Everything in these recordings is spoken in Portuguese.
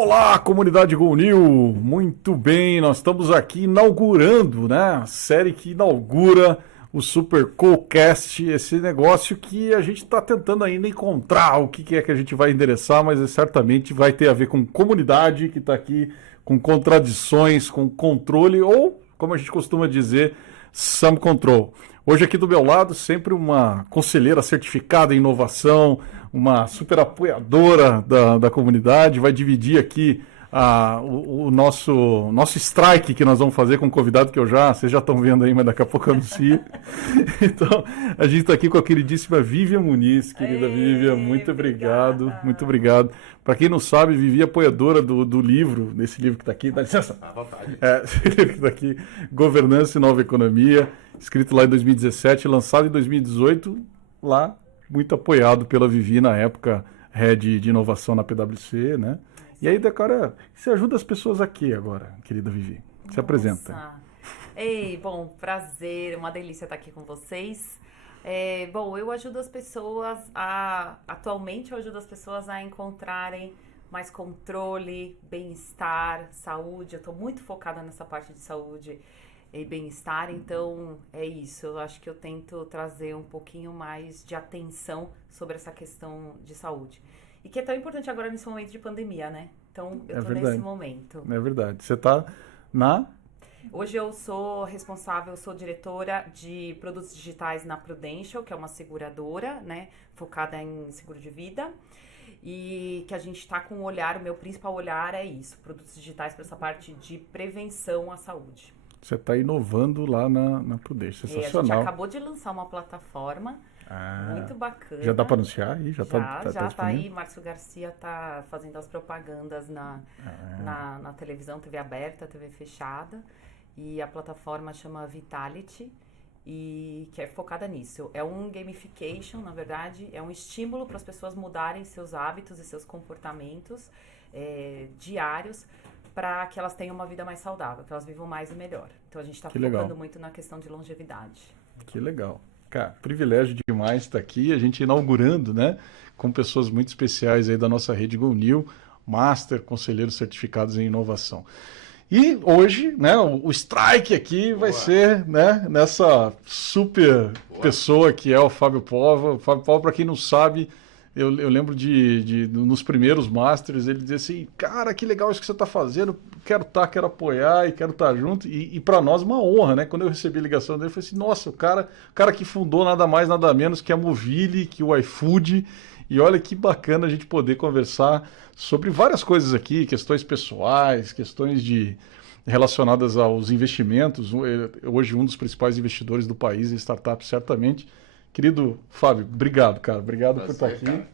Olá, comunidade Go New! Muito bem, nós estamos aqui inaugurando, né? A série que inaugura o Super Coolcast, esse negócio que a gente está tentando ainda encontrar o que é que a gente vai endereçar, mas certamente vai ter a ver com comunidade que está aqui, com contradições, com controle ou, como a gente costuma dizer, some control. Hoje aqui do meu lado, sempre uma conselheira certificada em inovação, uma super apoiadora da comunidade, vai dividir aqui o nosso strike que nós vamos fazer com um convidado que vocês já estão vendo aí, mas daqui a pouco eu anuncio. Então, a gente está aqui com a queridíssima Vivian Muniz. Querida Vivian, muito obrigado, muito obrigado. Para quem não sabe, Vivi é apoiadora do livro, desse livro que está aqui, dá licença. À vontade. Esse livro que está aqui, Governança e Nova Economia, escrito lá em 2017, lançado em 2018, lá, muito apoiado pela Vivi na época, head de inovação na PwC, né? E aí, Decora, você ajuda as pessoas aqui agora, querida Vivi. Se apresenta. Ei, bom, prazer, uma delícia estar aqui com vocês. Bom, eu ajudo as pessoas atualmente eu ajudo as pessoas a encontrarem mais controle, bem-estar, saúde. Eu estou muito focada nessa parte de saúde e bem-estar, então é isso. Eu acho que eu tento trazer um pouquinho mais de atenção sobre essa questão de saúde. E que é tão importante agora nesse momento de pandemia, né? Então, eu tô nesse momento. É verdade. Você tá na... Hoje eu sou responsável, sou diretora de produtos digitais na Prudential, que é uma seguradora, né? Focada em seguro de vida. E que a gente está com um olhar, o meu principal olhar é isso, produtos digitais para essa parte de prevenção à saúde. Você está inovando lá na Prudential, sensacional. A gente acabou de lançar uma plataforma muito bacana. Já dá para anunciar aí? Já tá aí, Márcio Garcia está fazendo as propagandas na televisão, TV aberta, TV fechada. E a plataforma chama Vitality, e que é focada nisso. É um gamification, na verdade, é um estímulo para as pessoas mudarem seus hábitos e seus comportamentos diários para que elas tenham uma vida mais saudável, que elas vivam mais e melhor. Então a gente está focando muito na questão de longevidade. Que legal. Cara, privilégio demais estar aqui, a gente inaugurando, né, com pessoas muito especiais aí da nossa rede Go New, Master, conselheiros certificados em inovação. E hoje, né, o strike aqui vai ser, né, nessa super pessoa que é o Fábio Pova. O Fábio Pova, para quem não sabe, eu lembro nos primeiros Masters, ele dizia assim, cara, que legal isso que você está fazendo, quero apoiar e quero estar junto. E para nós uma honra, né? Quando eu recebi a ligação dele, eu falei assim, nossa, o cara que fundou nada mais, nada menos que a Movile, que o iFood. E olha que bacana a gente poder conversar sobre várias coisas aqui, questões pessoais, questões relacionadas aos investimentos. Hoje um dos principais investidores do país em startups, certamente. Querido Fábio, obrigado, cara. Obrigado por estar aqui. Cara.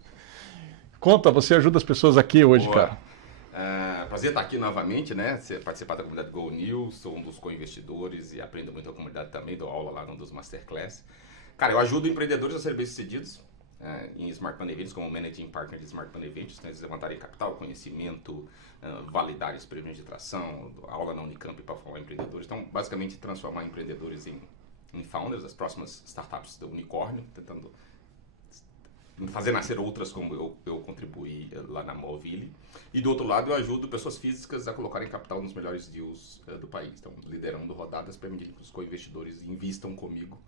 Conta, você ajuda as pessoas aqui hoje, cara. Prazer estar aqui novamente, né? Participar da comunidade Go New, sou um dos co-investidores e aprendo muito com a comunidade também, dou aula lá num dos Masterclass. Cara, eu ajudo empreendedores a serem bem-sucedidos em Smart Money Events, como Managing Partner de Smart Money Events, né? Eles levantarem capital, conhecimento, validar experiências de tração, aula na Unicamp para formar empreendedores. Então, basicamente, transformar empreendedores em founders, as próximas startups do unicórnio, tentando fazer nascer outras como eu contribuí lá na Movile. E do outro lado eu ajudo pessoas físicas a colocarem capital nos melhores deals do país. Então, liderando rodadas, permitindo que os co-investidores invistam comigo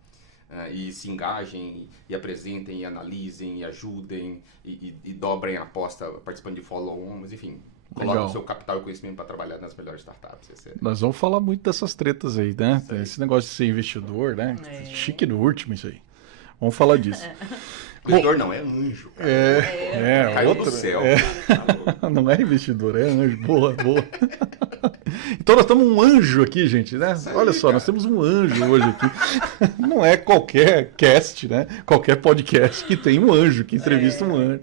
e se engajem, e apresentem, e analisem, e ajudem, e dobrem a aposta participando de follow-on, mas enfim... Coloca o seu capital e conhecimento para trabalhar nas melhores startups. Nós vamos falar muito dessas tretas aí, né? Esse negócio de ser investidor, né? Chique no último isso aí. Vamos falar disso. Investidor não, é anjo. Cara. Caiu do céu. Não é investidor, é anjo. Boa. Então nós temos um anjo aqui, gente, né? Olha só, nós temos um anjo hoje aqui. Não é qualquer cast, né? Qualquer podcast que tem um anjo, que entrevista um anjo.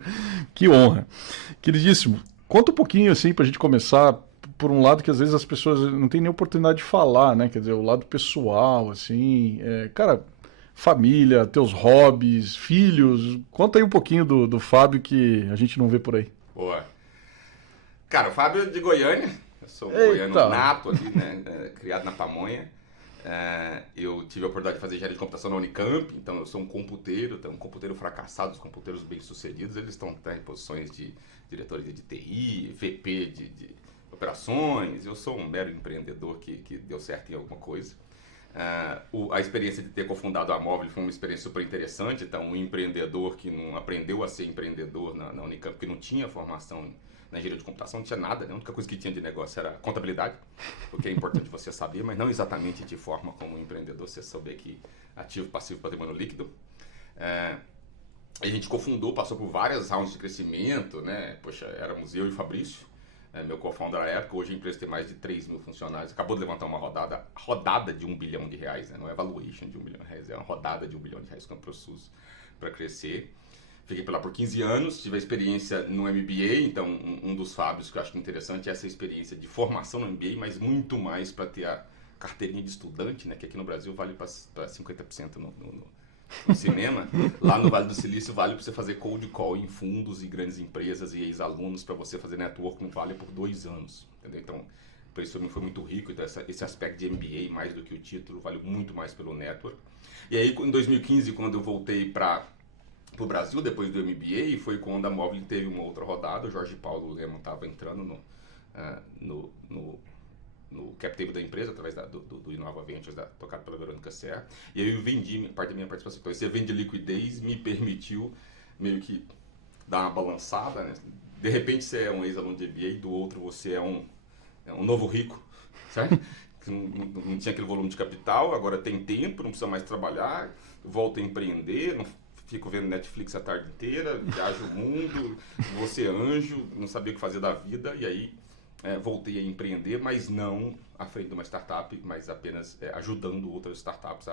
Que honra. Queridíssimo, conta um pouquinho, assim, pra gente começar, por um lado que às vezes as pessoas não têm nem oportunidade de falar, né? Quer dizer, o lado pessoal, assim. Cara, família, teus hobbies, filhos. Conta aí um pouquinho do Fábio que a gente não vê por aí. Boa. Cara, o Fábio é de Goiânia. Eu sou goiano nato ali, né? Criado na Pamonha. Eu tive a oportunidade de fazer engenharia de computação na Unicamp, então eu sou um computeiro, então um computeiro fracassado, os computeiros bem-sucedidos, eles estão em posições de diretoria de TI, VP de operações. Eu sou um mero empreendedor que deu certo em alguma coisa. A experiência de ter cofundado a Móvel foi uma experiência super interessante. Então, um empreendedor que não aprendeu a ser empreendedor na Unicamp, que não tinha formação na engenharia de computação, não tinha nada, né? A única coisa que tinha de negócio era contabilidade, o que é importante você saber, mas não exatamente de forma como um empreendedor, você saber que ativo, passivo, patrimônio líquido. A gente cofundou, passou por várias rounds de crescimento, né? Poxa, éramos eu e o Fabrício, meu co-founder na época. Hoje a empresa tem mais de 3 mil funcionários, acabou de levantar uma rodada de R$1 bilhão, né? Não é valuation de R$1 bilhão, é uma rodada de R$1 bilhão com o SUS para crescer. Fiquei por lá por 15 anos, tive a experiência no MBA, então um dos Fábios que eu acho interessante é essa experiência de formação no MBA, mas muito mais para ter a carteirinha de estudante, né, que aqui no Brasil vale para 50% no cinema. Lá no Vale do Silício vale para você fazer cold call em fundos e grandes empresas e ex-alunos, para você fazer networking, vale por 2 anos, entendeu? Então, por isso foi muito rico, então esse aspecto de MBA, mais do que o título, vale muito mais pelo network. E aí, em 2015, quando eu voltei para o Brasil, depois do MBA, foi quando a Móvel teve uma outra rodada. O Jorge Paulo Leman estava entrando no cap table da empresa, através do Inova Ventures, tocado pela Verônica Serra. E aí eu vendi parte da minha participação. Então, esse evento de liquidez me permitiu meio que dar uma balançada, né? De repente você é um ex-aluno de MBA, do outro você é um novo rico, certo? Não tinha aquele volume de capital, agora tem tempo, não precisa mais trabalhar, volta a empreender, não fico vendo Netflix a tarde inteira, viajo o mundo, vou ser anjo, não sabia o que fazer da vida, e aí voltei a empreender, mas não à frente de uma startup, mas apenas ajudando outras startups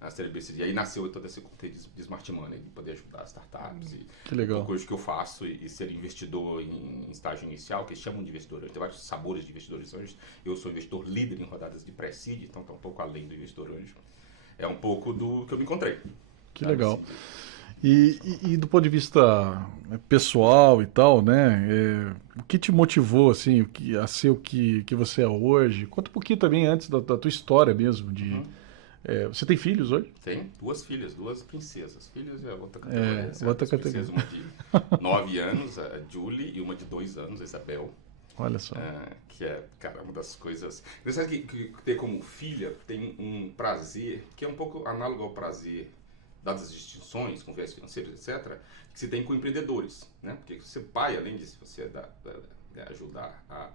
a serem bem-sucedidas. E aí nasceu todo esse conceito de Smart Money, de poder ajudar as startups. Que legal. Uma coisa que eu faço e ser investidor em estágio inicial, que eles chamam de investidor. Tem vários sabores de investidores anjos. Eu sou investidor líder em rodadas de pré-seed, então está um pouco além do investidor anjo. É um pouco do que eu me encontrei. Que legal. E do ponto de vista pessoal e tal, né? O que te motivou assim, a ser o que você é hoje? Conta um pouquinho também antes da tua história mesmo. Você tem filhos hoje? Tenho 2 filhas, 2 princesas. Filhas é outra categoria. Outra categoria. Uma de 9 anos, a Julie, e uma de 2 anos, a Isabel. Olha só. Que é, cara, uma das coisas... Você sabe que ter como filha tem um prazer, que é um pouco análogo ao prazer, dadas as distinções com viés financeiros, etc., que se tem com empreendedores, né? Porque ser pai, além de você ajudar a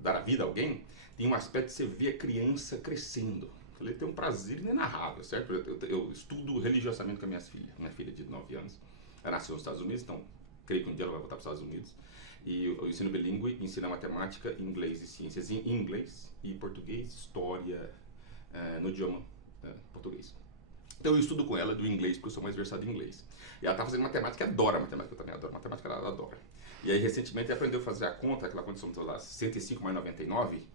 dar a vida a alguém, tem um aspecto de você ver a criança crescendo. Ele tem um prazer inenarrável, certo? Eu estudo religiosamente com a minha filha de 9 anos. Ela nasceu nos Estados Unidos, então creio que um dia ela vai voltar para os Estados Unidos. E eu ensino bilíngue, ensino matemática, inglês e ciências em inglês e português, história no idioma português. Então eu estudo com ela do inglês, porque eu sou mais versado em inglês. E ela está fazendo matemática, adora matemática, eu também adoro matemática, ela adora. E aí recentemente ela aprendeu a fazer a conta, aquela conta de lá, 65 mais 99,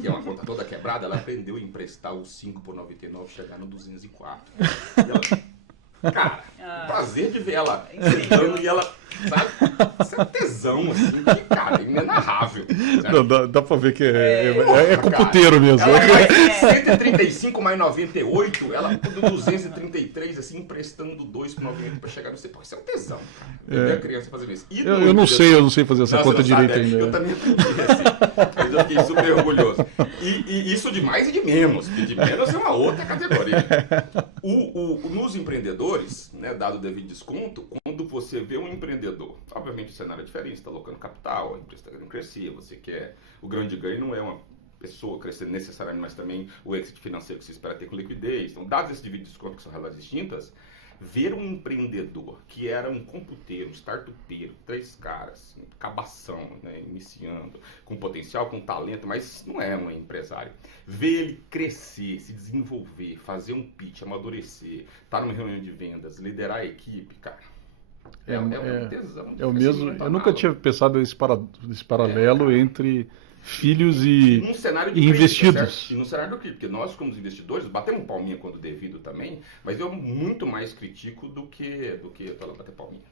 que é uma conta toda quebrada. Ela aprendeu a emprestar o 5 por 99, chegar no 204. E ela, cara, o prazer de ver ela brincando e ela, sabe? Isso é um tesão, assim, que, cara, é inenarrável. Não, dá pra ver que é computeiro mesmo. Ela faz 135 mais 98, ela do 233, assim, emprestando 2 por 98 pra chegar no C. Pô, isso é um tesão, cara. Ver a criança fazendo isso. Eu não sei fazer essa conta direito ainda. Eu também aprendi, assim, mas eu fiquei super orgulhoso. E isso de mais e de menos, porque de menos é uma outra categoria. Nos empreendedores, né, dado o devido desconto, quando você vê um empreendedor, obviamente o cenário é diferente, você está alocando capital, a empresa está querendo crescer, você quer... O grande ganho não é uma pessoa crescer necessariamente, mas também o exit financeiro que você espera ter com liquidez. Então, dados esse devido desconto, que são relações distintas, ver um empreendedor que era um computeiro, um startupeiro, 3 caras, cabação, né, iniciando, com potencial, com talento, mas não é um empresário. Ver ele crescer, se desenvolver, fazer um pitch, amadurecer, estar numa reunião de vendas, liderar a equipe, cara, é um tesão. É o mesmo. Eu nunca tinha pensado nesse paralelo entre filhos e investidos. E no cenário do cripto, porque nós, como investidores, batemos palminha quando devido também, mas eu muito mais critico do que eu tô lá bater palminha.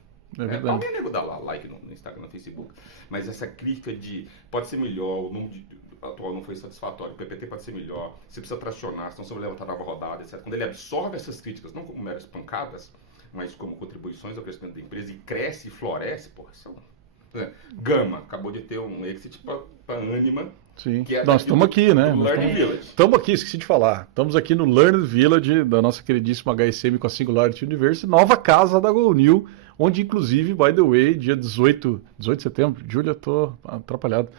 Palminha é nego dar lá like no Instagram, no Facebook, mas essa crítica de pode ser melhor, atual não foi satisfatório, o PPT pode ser melhor, você precisa tracionar, senão você vai levantar nova rodada, etc. Quando ele absorve essas críticas, não como meras pancadas, mas como contribuições ao crescimento da empresa e cresce e floresce, porra, isso é Gama acabou de ter um exit para Anima. Sim. Que é Nós estamos aqui, né? Learning Village. Estamos aqui, esqueci de falar. Estamos aqui no Learning Village da nossa queridíssima HSM com a Singularity University, nova casa da GoNew, onde inclusive, by the way, dia 18 de setembro, Júlia, tô atrapalhado.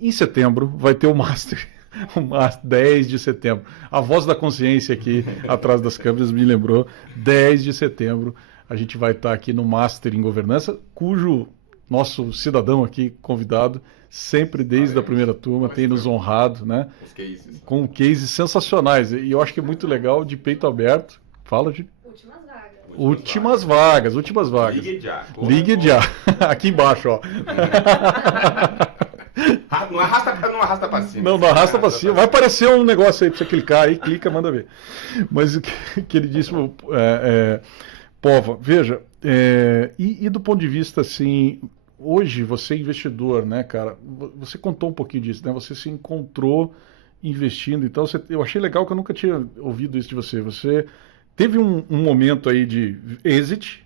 Em setembro vai ter o Master. O Master, 10 de setembro. A voz da consciência aqui atrás das câmeras me lembrou. 10 de setembro a gente vai estar aqui no Master em Governança, cujo nosso cidadão aqui convidado, sempre desde a primeira turma, tem nos honrado, né? Os cases. Com cases sensacionais. E eu acho que é muito legal, de peito aberto. Fala de últimas vagas. Ligue já. Ligue já. Aqui embaixo, ó. Não arrasta pra cima. Não arrasta pra cima. Vai aparecer um negócio aí pra você clicar aí, clica, manda ver. Mas o queridíssimo Pova, veja, e do ponto de vista assim, hoje você é investidor, né, cara? Você contou um pouquinho disso, né? Você se encontrou investindo, então eu achei legal que eu nunca tinha ouvido isso de você. Você teve um momento aí de exit,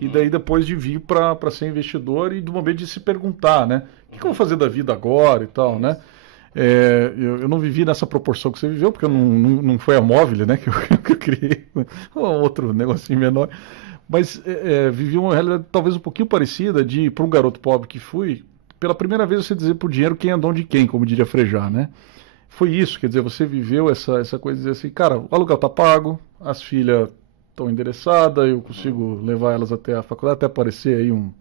e daí depois de vir para ser investidor e do momento de se perguntar, né? O que eu vou fazer da vida agora e tal, né? Eu não vivi nessa proporção que você viveu, porque não foi a móvel, né, que eu criei, outro negocinho menor. Mas vivi uma realidade talvez um pouquinho parecida de, para um garoto pobre que fui, pela primeira vez você dizer por dinheiro quem é dono de quem, como diria Frejá, né? Foi isso, quer dizer, você viveu essa coisa de dizer assim, cara, o aluguel tá pago, as filhas estão endereçadas, eu consigo levar elas até a faculdade, até aparecer aí um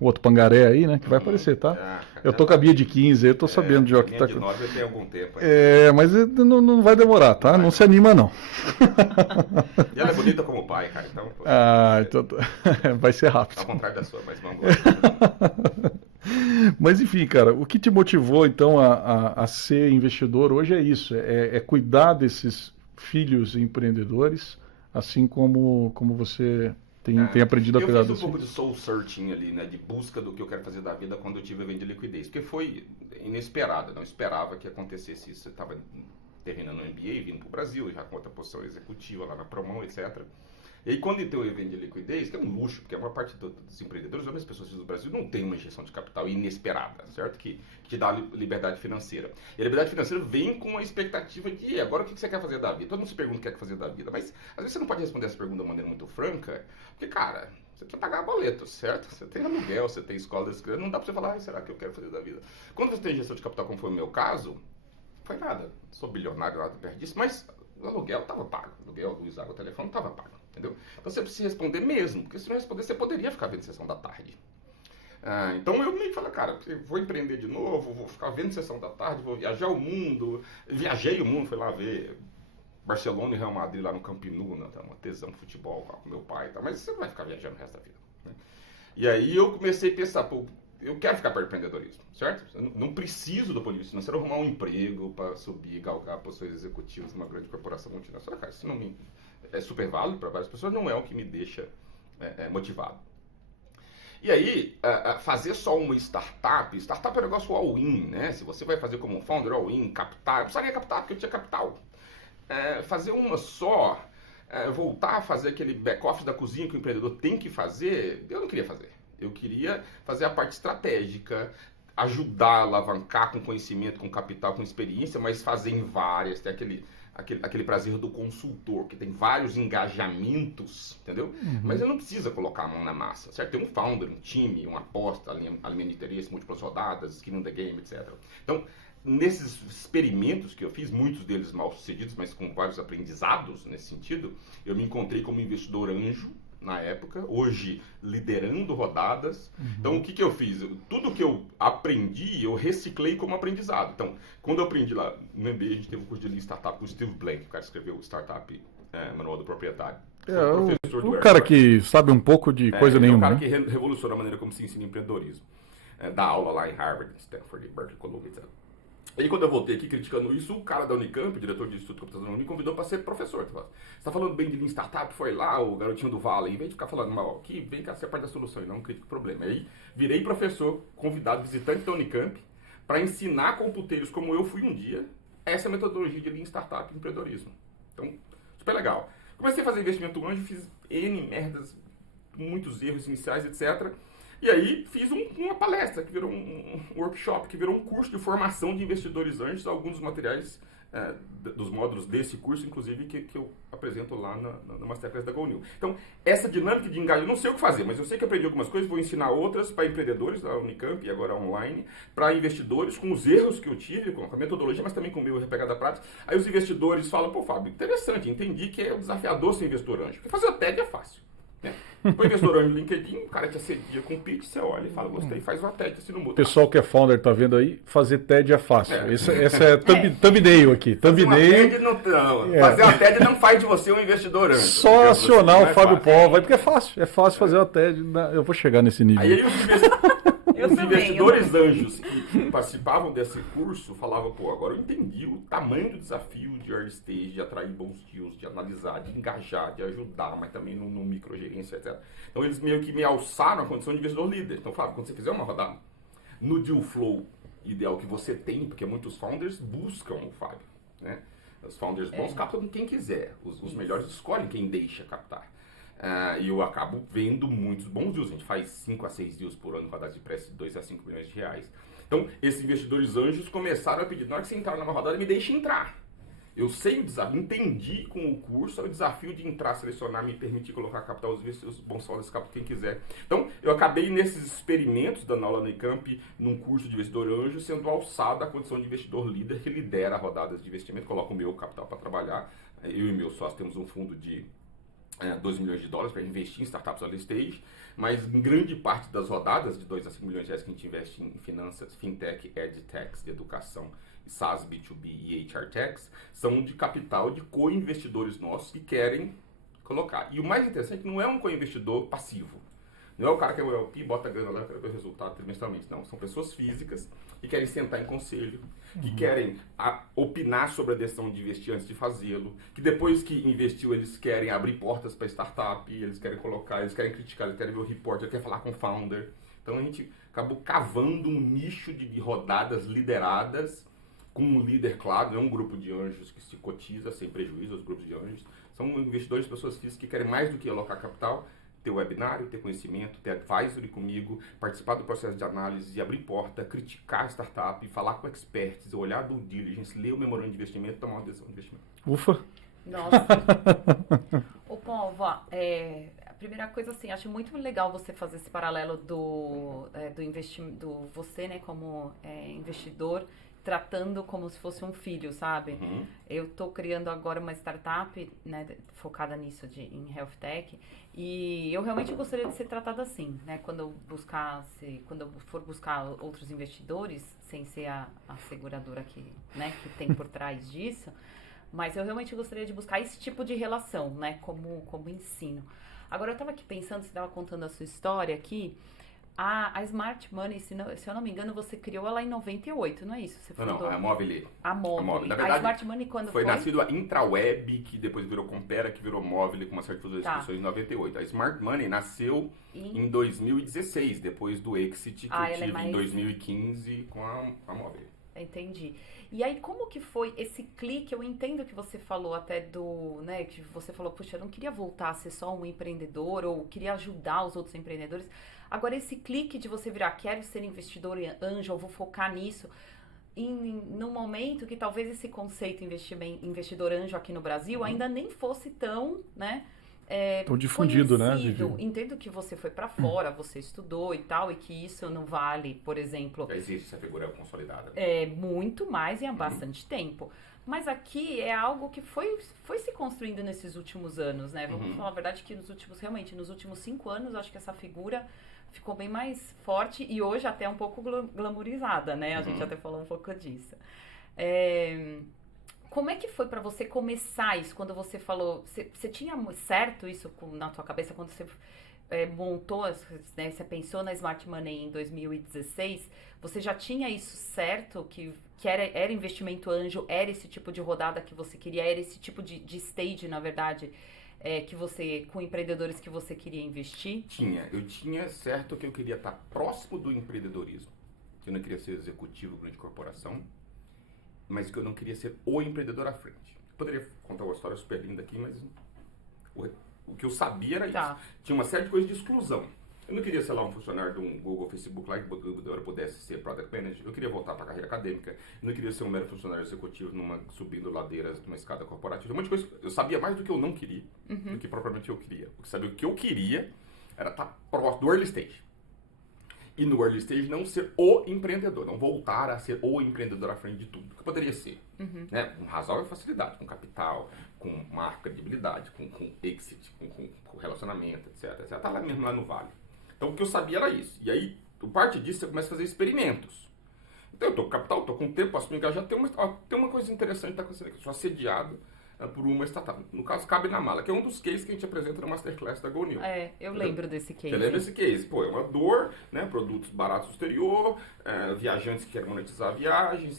outro pangaré aí, né? Que vai aparecer, tá? Eu tô com a Bia de 15, eu tô sabendo de que tá. De 9 eu tenho algum tempo. Mas não vai demorar, tá? Não se anima, não. E ela é bonita como o pai, cara. Então, então vai ser rápido. Ao contrário da sua, mas vamos Mas enfim, cara, o que te motivou então a ser investidor hoje é isso, é cuidar desses filhos empreendedores, assim como você tem aprendido a cuidar Eu fiz disso. um pouco de soul searching ali, né, de busca do que eu quero fazer da vida quando eu tive evento de liquidez, porque foi inesperado, não esperava que acontecesse isso. Eu estava terminando o MBA, vindo para o Brasil, já com outra posição executiva lá na Promon, etc. E aí, quando tem o evento de liquidez, que é um luxo, porque a maior parte dos empreendedores, as pessoas do Brasil, não tem uma injeção de capital inesperada, certo? Que te dá liberdade financeira. E a liberdade financeira vem com a expectativa de, agora o que você quer fazer da vida? Todo mundo se pergunta o que quer fazer da vida, mas às vezes você não pode responder essa pergunta de maneira muito franca, porque, cara, você precisa pagar boleto, certo? Você tem aluguel, você tem escola das crianças, não dá pra você falar, será que eu quero fazer da vida? Quando você tem injeção de capital, como foi o meu caso, foi nada. Não sou bilionário, nada perto disso, mas o aluguel estava pago. O aluguel, luz, água, telefone estava pago. Entendeu? Então você precisa responder mesmo, porque se não responder, você poderia ficar vendo sessão da tarde. Então eu meio que falei, cara, vou empreender de novo, vou ficar vendo sessão da tarde, vou viajar o mundo. Viajei o mundo, fui lá ver Barcelona e Real Madrid lá no Camp Nou, né, uma tesão de futebol com meu pai, tá? Mas você não vai ficar viajando o resto da vida. Né? E aí eu comecei a pensar, pô, eu quero ficar para o empreendedorismo, certo? Eu não preciso do ponto de vista financeiro arrumar um emprego para subir, galgar posições executivas numa grande corporação multinacional. Cara, isso não me... é super válido para várias pessoas, não é o que me deixa motivado. E aí, fazer só uma startup é um negócio all-in, né? Se você vai fazer como um founder all-in, captar, eu precisaria captar porque eu tinha capital. Fazer uma só, voltar a fazer aquele back-office da cozinha que o empreendedor tem que fazer, eu não queria fazer. Eu queria fazer a parte estratégica, ajudar a alavancar com conhecimento, com capital, com experiência, mas fazer em várias, ter aquele prazer do consultor, que tem vários engajamentos, entendeu? Uhum. Mas ele não precisa colocar a mão na massa, certo? Tem um founder, um time, uma aposta, alinhamento de interesse, múltiplas rodadas, skin in the game, etc. Então, nesses experimentos que eu fiz, muitos deles mal sucedidos, mas com vários aprendizados nesse sentido, eu me encontrei como investidor anjo, na época, hoje liderando rodadas. Uhum. Então, o que eu fiz? Tudo que eu aprendi, eu reciclei como aprendizado. Então, quando eu aprendi lá no MBA, a gente teve um curso de Lean Startup com o Steve Blank, o cara escreveu o Startup Manual do Proprietário. O cara que sabe um pouco de coisa nenhuma. É um cara que revolucionou a maneira como se ensina empreendedorismo. Dá aula lá em Harvard, Stanford, Berkeley, Columbia, etc. E aí, quando eu voltei aqui criticando isso, o cara da Unicamp, o diretor de Instituto de Computação, me convidou para ser professor. Você está falando bem de Lean Startup, foi lá o garotinho do Vale, em vez de ficar falando mal aqui, vem cá ser parte da solução e não critica o problema. Aí virei professor, convidado, visitante da Unicamp, para ensinar computeiros como eu fui um dia, essa metodologia de Lean Startup e empreendedorismo. Então, super legal. Comecei a fazer investimento anjo, fiz N merdas, muitos erros iniciais, etc. E aí fiz uma palestra, que virou um workshop, que virou um curso de formação de investidores anjos, alguns dos materiais dos módulos desse curso, inclusive, que eu apresento lá na Masterclass da GoNew. Então, essa dinâmica de engajamento, eu não sei o que fazer, mas eu sei que aprendi algumas coisas, vou ensinar outras para empreendedores da Unicamp e agora online, para investidores, com os erros que eu tive, com a metodologia, mas também com o meu pegada prática. Aí os investidores falam, pô, Fábio, interessante, entendi que é desafiador ser investidor anjo, porque fazer o TED é fácil. Põe investidor anjo no LinkedIn, o cara te assedia com o pitch, você olha e fala, gostei, faz uma TED assim no mudo. O pessoal que é founder tá vendo aí, fazer TED é fácil. Essa é thumbnail aqui. Thumbnail. Fazer uma TED não faz de você um investidor anjo. Só acionar o Fábio Pova, porque é fácil fazer uma TED. Eu vou chegar nesse nível. Aí os investidores anjos que participavam desse curso falavam, pô, agora eu entendi o tamanho do desafio de early stage, de atrair bons deals, de analisar, de engajar, de ajudar, mas também no microgerência, etc. Então eles meio que me alçaram a condição de investidor líder. Então, Fábio, quando você fizer uma rodada, no deal flow ideal que você tem, porque muitos founders buscam o Fábio, né? Os founders bons captam quem quiser, os melhores escolhem quem deixa captar. E eu acabo vendo muitos bons deals. A gente faz 5 a 6 deals por ano, rodadas de preço de 2 a 5 milhões de reais. Então, esses investidores anjos começaram a pedir, na hora que você entrar numa rodada, me deixe entrar. Eu sei o desafio, entendi com o curso o desafio de entrar, selecionar, me permitir colocar capital, os bons founders captam quem quiser. Então, eu acabei nesses experimentos da aula na Unicamp, num curso de investidor anjo, sendo alçado à condição de investidor líder que lidera rodadas de investimento, coloca o meu capital para trabalhar. Eu e meu sócio temos um fundo de 2 milhões de dólares para investir em startups early stage, mas em grande parte das rodadas de 2 a 5 milhões de reais que a gente investe em finanças, fintech, edtechs, de educação, SaaS, B2B e HR techs, são de capital de co-investidores nossos que querem colocar. E o mais interessante não é um co-investidor passivo. Não é o cara que é o LP, bota a grana lá para ver o resultado trimestralmente. Não, são pessoas físicas que querem sentar em conselho, que querem opinar sobre a decisão de investir antes de fazê-lo, que depois que investiu eles querem abrir portas para startup, eles querem colocar, eles querem criticar, eles querem ver o report, eles querem falar com o founder. Então a gente acabou cavando um nicho de rodadas lideradas com um líder claro, não é um grupo de anjos que se cotiza sem prejuízo, os grupos de anjos. São investidores, pessoas físicas que querem mais do que alocar capital, ter webinário, ter conhecimento, ter advisory comigo, participar do processo de análise, abrir porta, criticar a startup, falar com experts, olhar do diligence, ler o memorando de investimento e tomar uma decisão de investimento. Ufa! Nossa! Ô, Pova, a primeira coisa, assim, acho muito legal você fazer esse paralelo do investimento, do você, né, como investidor, tratando como se fosse um filho, sabe? Uhum. Eu tô criando agora uma startup, né, focada nisso, em health tech, e eu realmente gostaria de ser tratada assim, né? Quando eu for buscar outros investidores, sem ser a seguradora que tem por trás disso, mas eu realmente gostaria de buscar esse tipo de relação, né? Como ensino. Agora, eu estava aqui pensando, você estava contando a sua história aqui. A Smart Money, se eu não me engano, você criou ela em 98, não é isso? Você fundou... Não, é a Mobile. A Mobile. Na verdade, a Smart Money quando foi? Foi nascido a Intraweb, que depois virou Compera, que virou Mobile, com uma série de restrições em 98. A Smart Money nasceu em 2016, depois do exit que eu tive em 2015 com a Mobile. Entendi. E aí, como que foi esse clique? Eu entendo que você falou até né, que você falou, puxa, eu não queria voltar a ser só um empreendedor, ou queria ajudar os outros empreendedores. Agora, esse clique de você virar, quero ser investidor anjo, eu vou focar nisso, num momento que talvez esse conceito investidor anjo aqui no Brasil ainda nem fosse tão, né? Tão difundido, conhecido. Né? Entendo que você foi para fora, você estudou e tal, e que isso não vale, por exemplo... Já existe essa figura consolidada. Muito mais e há bastante tempo. Mas aqui é algo que foi se construindo nesses últimos anos, né? Vamos falar a verdade que nos últimos 5 anos, acho que essa figura ficou bem mais forte e hoje até um pouco glamourizada, né? A gente até falou um pouco disso. Como é que foi para você começar isso? Quando você falou... Você tinha certo isso na tua cabeça quando você montou, né, você pensou na Smart Money em 2016? Você já tinha isso certo? Que era investimento anjo? Era esse tipo de rodada que você queria? Era esse tipo de stage, na verdade, com empreendedores que você queria investir? Eu tinha certo que eu queria estar próximo do empreendedorismo. que eu não queria ser executivo, grande corporação, mas que eu não queria ser o empreendedor à frente. Eu poderia contar uma história super linda aqui, mas o que eu sabia era isso. Tinha uma série de coisas de exclusão. Eu não queria, sei lá, um funcionário de um Google, Facebook lá que eu pudesse ser Product Manager. Eu queria voltar para a carreira acadêmica. Eu não queria ser um mero funcionário executivo subindo ladeiras numa escada corporativa. Um monte de coisa. Eu sabia mais do que eu não queria do que propriamente eu queria. O que eu queria era estar próximo do early stage. E no early stage não ser o empreendedor, não voltar a ser o empreendedor à frente de tudo, que poderia ser. Né? Com razoável facilidade, com capital, com marca, credibilidade, com exit, com relacionamento, etc. Tá lá mesmo, lá no vale. Então o que eu sabia era isso. E aí, a parte disso, você começa a fazer experimentos. Então eu tô com capital, tô com tempo, posso me engajar. Tem uma coisa interessante que está acontecendo aqui. Eu sou assediado por uma startup. No caso, Cabe na Mala, que é um dos cases que a gente apresenta na Masterclass da GoNew. Eu lembro desse case. Você lembra desse case? Pô, é uma dor, né? Produtos baratos no exterior, viajantes que querem monetizar a viagem.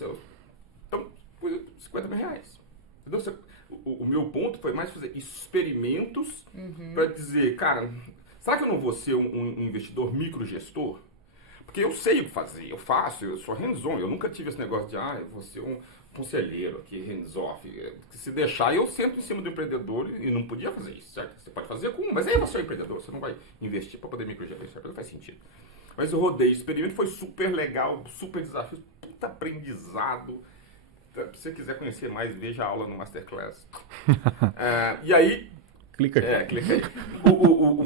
Então, foi 50 mil reais. Entendeu? O meu ponto foi mais fazer experimentos para dizer, cara, será que eu não vou ser um investidor microgestor? Porque eu sei o que fazer, eu faço, eu sou hands-on, eu nunca tive esse negócio de, eu vou ser um conselheiro aqui, hands-off. Se deixar, eu sento em cima do empreendedor e não podia fazer isso, certo? Você pode fazer mas aí você é um empreendedor, você não vai investir para poder microgestor, não faz sentido. Mas eu rodei, o experimento foi super legal, super desafio, puta aprendizado. Se você quiser conhecer mais, veja a aula no Masterclass. E aí... Clica aqui. Clica aí.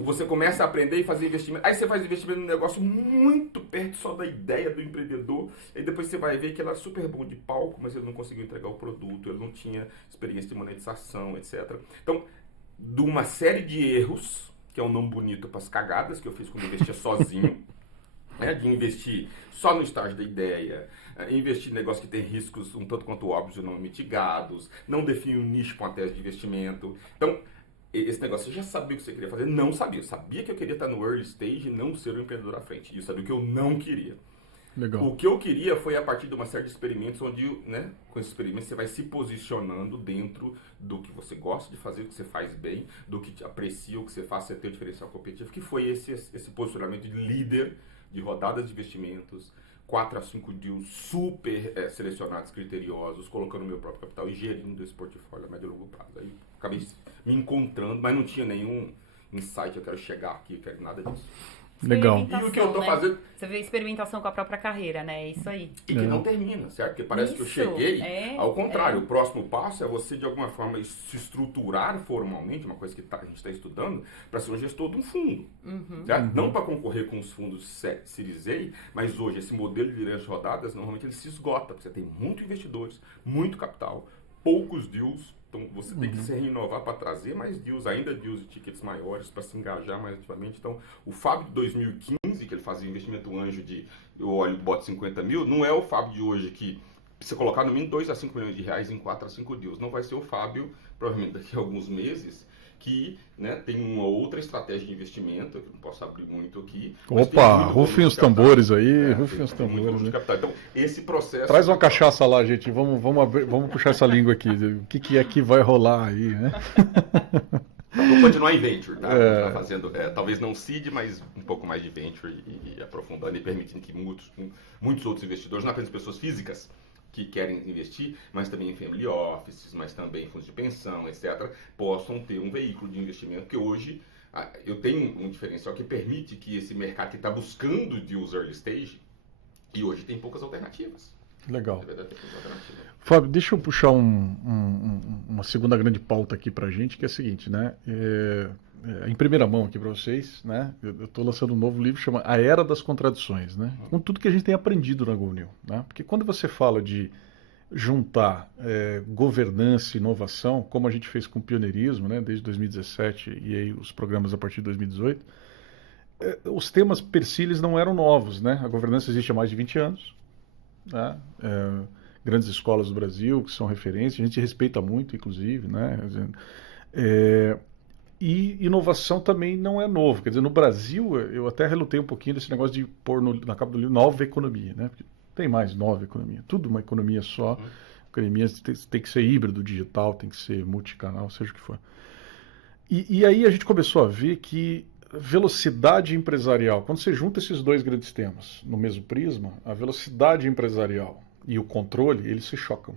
Você começa a aprender e fazer investimento. Aí você faz investimento num negócio muito perto só da ideia do empreendedor. E depois você vai ver que ele era super bom de palco, mas ele não conseguiu entregar o produto, ele não tinha experiência de monetização, etc. Então, de uma série de erros, que é um nome bonito para as cagadas que eu fiz quando eu investia sozinho, de investir só no estágio da ideia, investir em negócio que tem riscos um tanto quanto óbvios não mitigados, não definir um nicho com a tese de investimento. Então, esse negócio, você já sabia o que você queria fazer? Não sabia. Eu sabia que eu queria estar no early stage e não ser o empreendedor à frente. E eu sabia o que eu não queria. Legal. O que eu queria foi a partir de uma série de experimentos onde, né, com esses experimentos você vai se posicionando dentro do que você gosta de fazer, do que você faz bem, do que te aprecia, o que você faz, você ter o diferencial competitivo, que foi esse posicionamento de líder de rodadas de investimentos, 4 a 5 deals super selecionados, criteriosos, colocando o meu próprio capital e gerindo esse portfólio a médio e longo prazo. Aí acabei me encontrando, mas não tinha nenhum insight, eu quero chegar aqui, eu quero nada disso. Legal. E o que eu tô fazendo... Você vê experimentação com a própria carreira, né? É isso aí. E que não termina, certo? Porque parece que eu cheguei... Ao contrário, o próximo passo é você, de alguma forma, se estruturar formalmente, uma coisa que a gente está estudando, para ser um gestor de um fundo. Certo? Não para concorrer com os fundos Series A, mas hoje esse modelo de liderança de rodadas, normalmente ele se esgota, porque você tem muitos investidores, muito capital, poucos deals. Então, você tem que se renovar para trazer mais deals, ainda deals de tickets maiores, para se engajar mais ativamente. Então, o Fábio de 2015, que ele fazia investimento anjo de, eu olho, boto 50 mil, não é o Fábio de hoje que, se você colocar no mínimo 2 a 5 milhões de reais em 4 a 5 deals, não vai ser o Fábio, provavelmente daqui a alguns meses, que, né, tem uma outra estratégia de investimento, que eu não posso abrir muito aqui. Opa, rufem os tambores aí, rufem os tambores. Né? Então, esse processo... Traz uma cachaça lá, gente, vamos puxar essa língua aqui, o que é que vai rolar aí, né? Vou continuar em venture, tá? Continuar fazendo, talvez não seed, mas um pouco mais de venture e aprofundando e permitindo que muitos outros investidores, não apenas pessoas físicas, que querem investir, mas também em family offices, mas também em fundos de pensão, etc., possam ter um veículo de investimento que hoje eu tenho um diferencial que permite que esse mercado que está buscando de user early stage, e hoje tem poucas alternativas. Legal. Fábio, deixa eu puxar uma segunda grande pauta aqui para a gente, que é a seguinte, né? Em primeira mão aqui para vocês, né? Eu estou lançando um novo livro que chama A Era das Contradições, né? Com tudo que a gente tem aprendido na GoNew, né? Porque quando você fala de juntar governança e inovação, como a gente fez com o pioneirismo, né? Desde 2017 e aí os programas a partir de 2018, os temas per si eles não eram novos, né? A governança existe há mais de 20 anos, né? Grandes escolas do Brasil que são referência, a gente respeita muito, inclusive, né? E inovação também não é novo. Quer dizer, no Brasil, eu até relutei um pouquinho desse negócio de pôr na capa do livro nova economia, né? Porque tem mais nova economia. Tudo uma economia só. Economia tem que ser híbrido, digital, tem que ser multicanal, seja o que for. E aí a gente começou a ver que velocidade empresarial, quando você junta esses dois grandes temas no mesmo prisma, a velocidade empresarial e o controle, eles se chocam.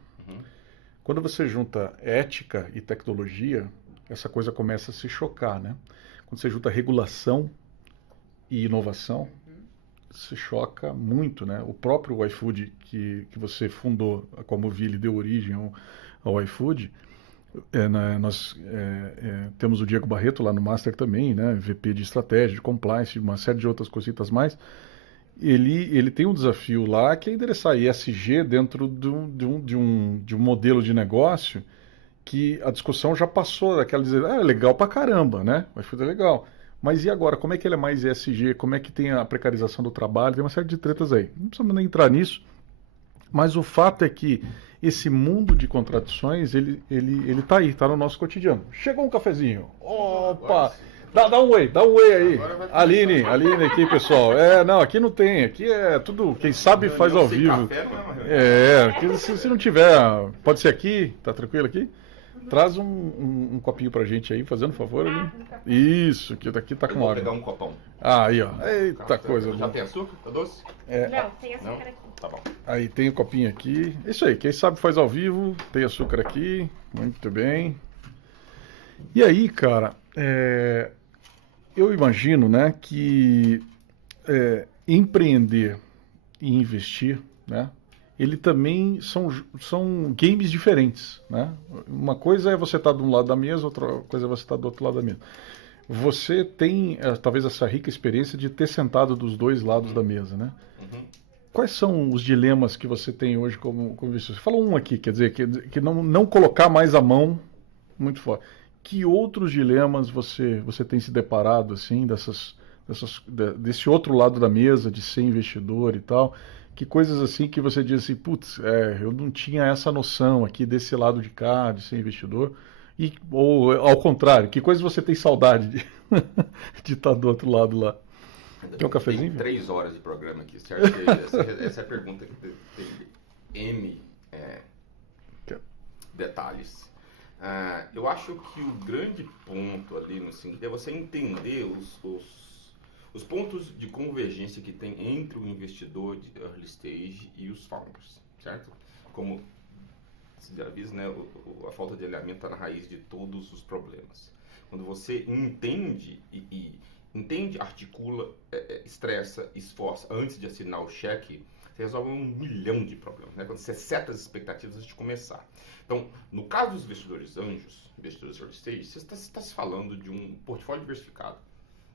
Quando você junta ética e tecnologia, essa coisa começa a se chocar, né? Quando você junta regulação e inovação, se choca muito, né? O próprio iFood que você fundou, a Movile deu origem ao iFood, nós temos o Diego Barreto lá no Master também, né? VP de estratégia, de compliance, uma série de outras cositas mais. Ele tem um desafio lá que é endereçar ESG dentro de um modelo de negócio que a discussão já passou daquela dizer, legal pra caramba, né? O iFood é legal. Mas e agora? Como é que ele é mais ESG? Como é que tem a precarização do trabalho? Tem uma série de tretas aí. Não precisamos nem entrar nisso. Mas o fato é que esse mundo de contradições, ele tá aí, tá no nosso cotidiano. Chegou um cafezinho. Opa! Dá um oi aí. Aline aqui, pessoal. Não, aqui não tem. Aqui é tudo, quem sabe faz ao vivo. Aqui, se não tiver, pode ser aqui, tá tranquilo aqui? Traz um copinho pra gente aí, fazendo favor. Ali. Isso, que daqui tá com água. Vou pegar um copão. Aí, ó. Eita coisa. Já tem açúcar? Tá doce? Não, tem açúcar aqui. Tá bom. Aí tem o copinho aqui. Isso aí, quem sabe faz ao vivo. Tem açúcar aqui. Muito bem. E aí, cara, eu imagino, né, que empreender e investir, né, ele também são games diferentes, né? Uma coisa é você estar de um lado da mesa, outra coisa é você estar do outro lado da mesa. Você tem, talvez, essa rica experiência de ter sentado dos dois lados da mesa, né? Quais são os dilemas que você tem hoje como investidor? Fala um aqui, quer dizer, que não colocar mais a mão muito forte. Que outros dilemas você tem se deparado, assim, desse outro lado da mesa, de ser investidor e tal? Que coisas assim que você diz assim, putz, eu não tinha essa noção aqui desse lado de cá, de ser investidor. Ou ao contrário, que coisas você tem saudade de estar do outro lado lá? Quer um cafezinho? Tem 3 horas de programa aqui, certo? Essa é a pergunta que tem N detalhes. Eu acho que o grande ponto ali no sentido é você entender os pontos de convergência que tem entre o investidor de early stage e os founders, certo? Como se já avisa, né, a falta de alinhamento está na raiz de todos os problemas. Quando você entende entende, articula, estressa, esforça antes de assinar o cheque, você resolve 1 milhão de problemas, né? Quando você seta as expectativas antes de começar. Então, no caso dos investidores anjos, investidores early stage, você está se falando de um portfólio diversificado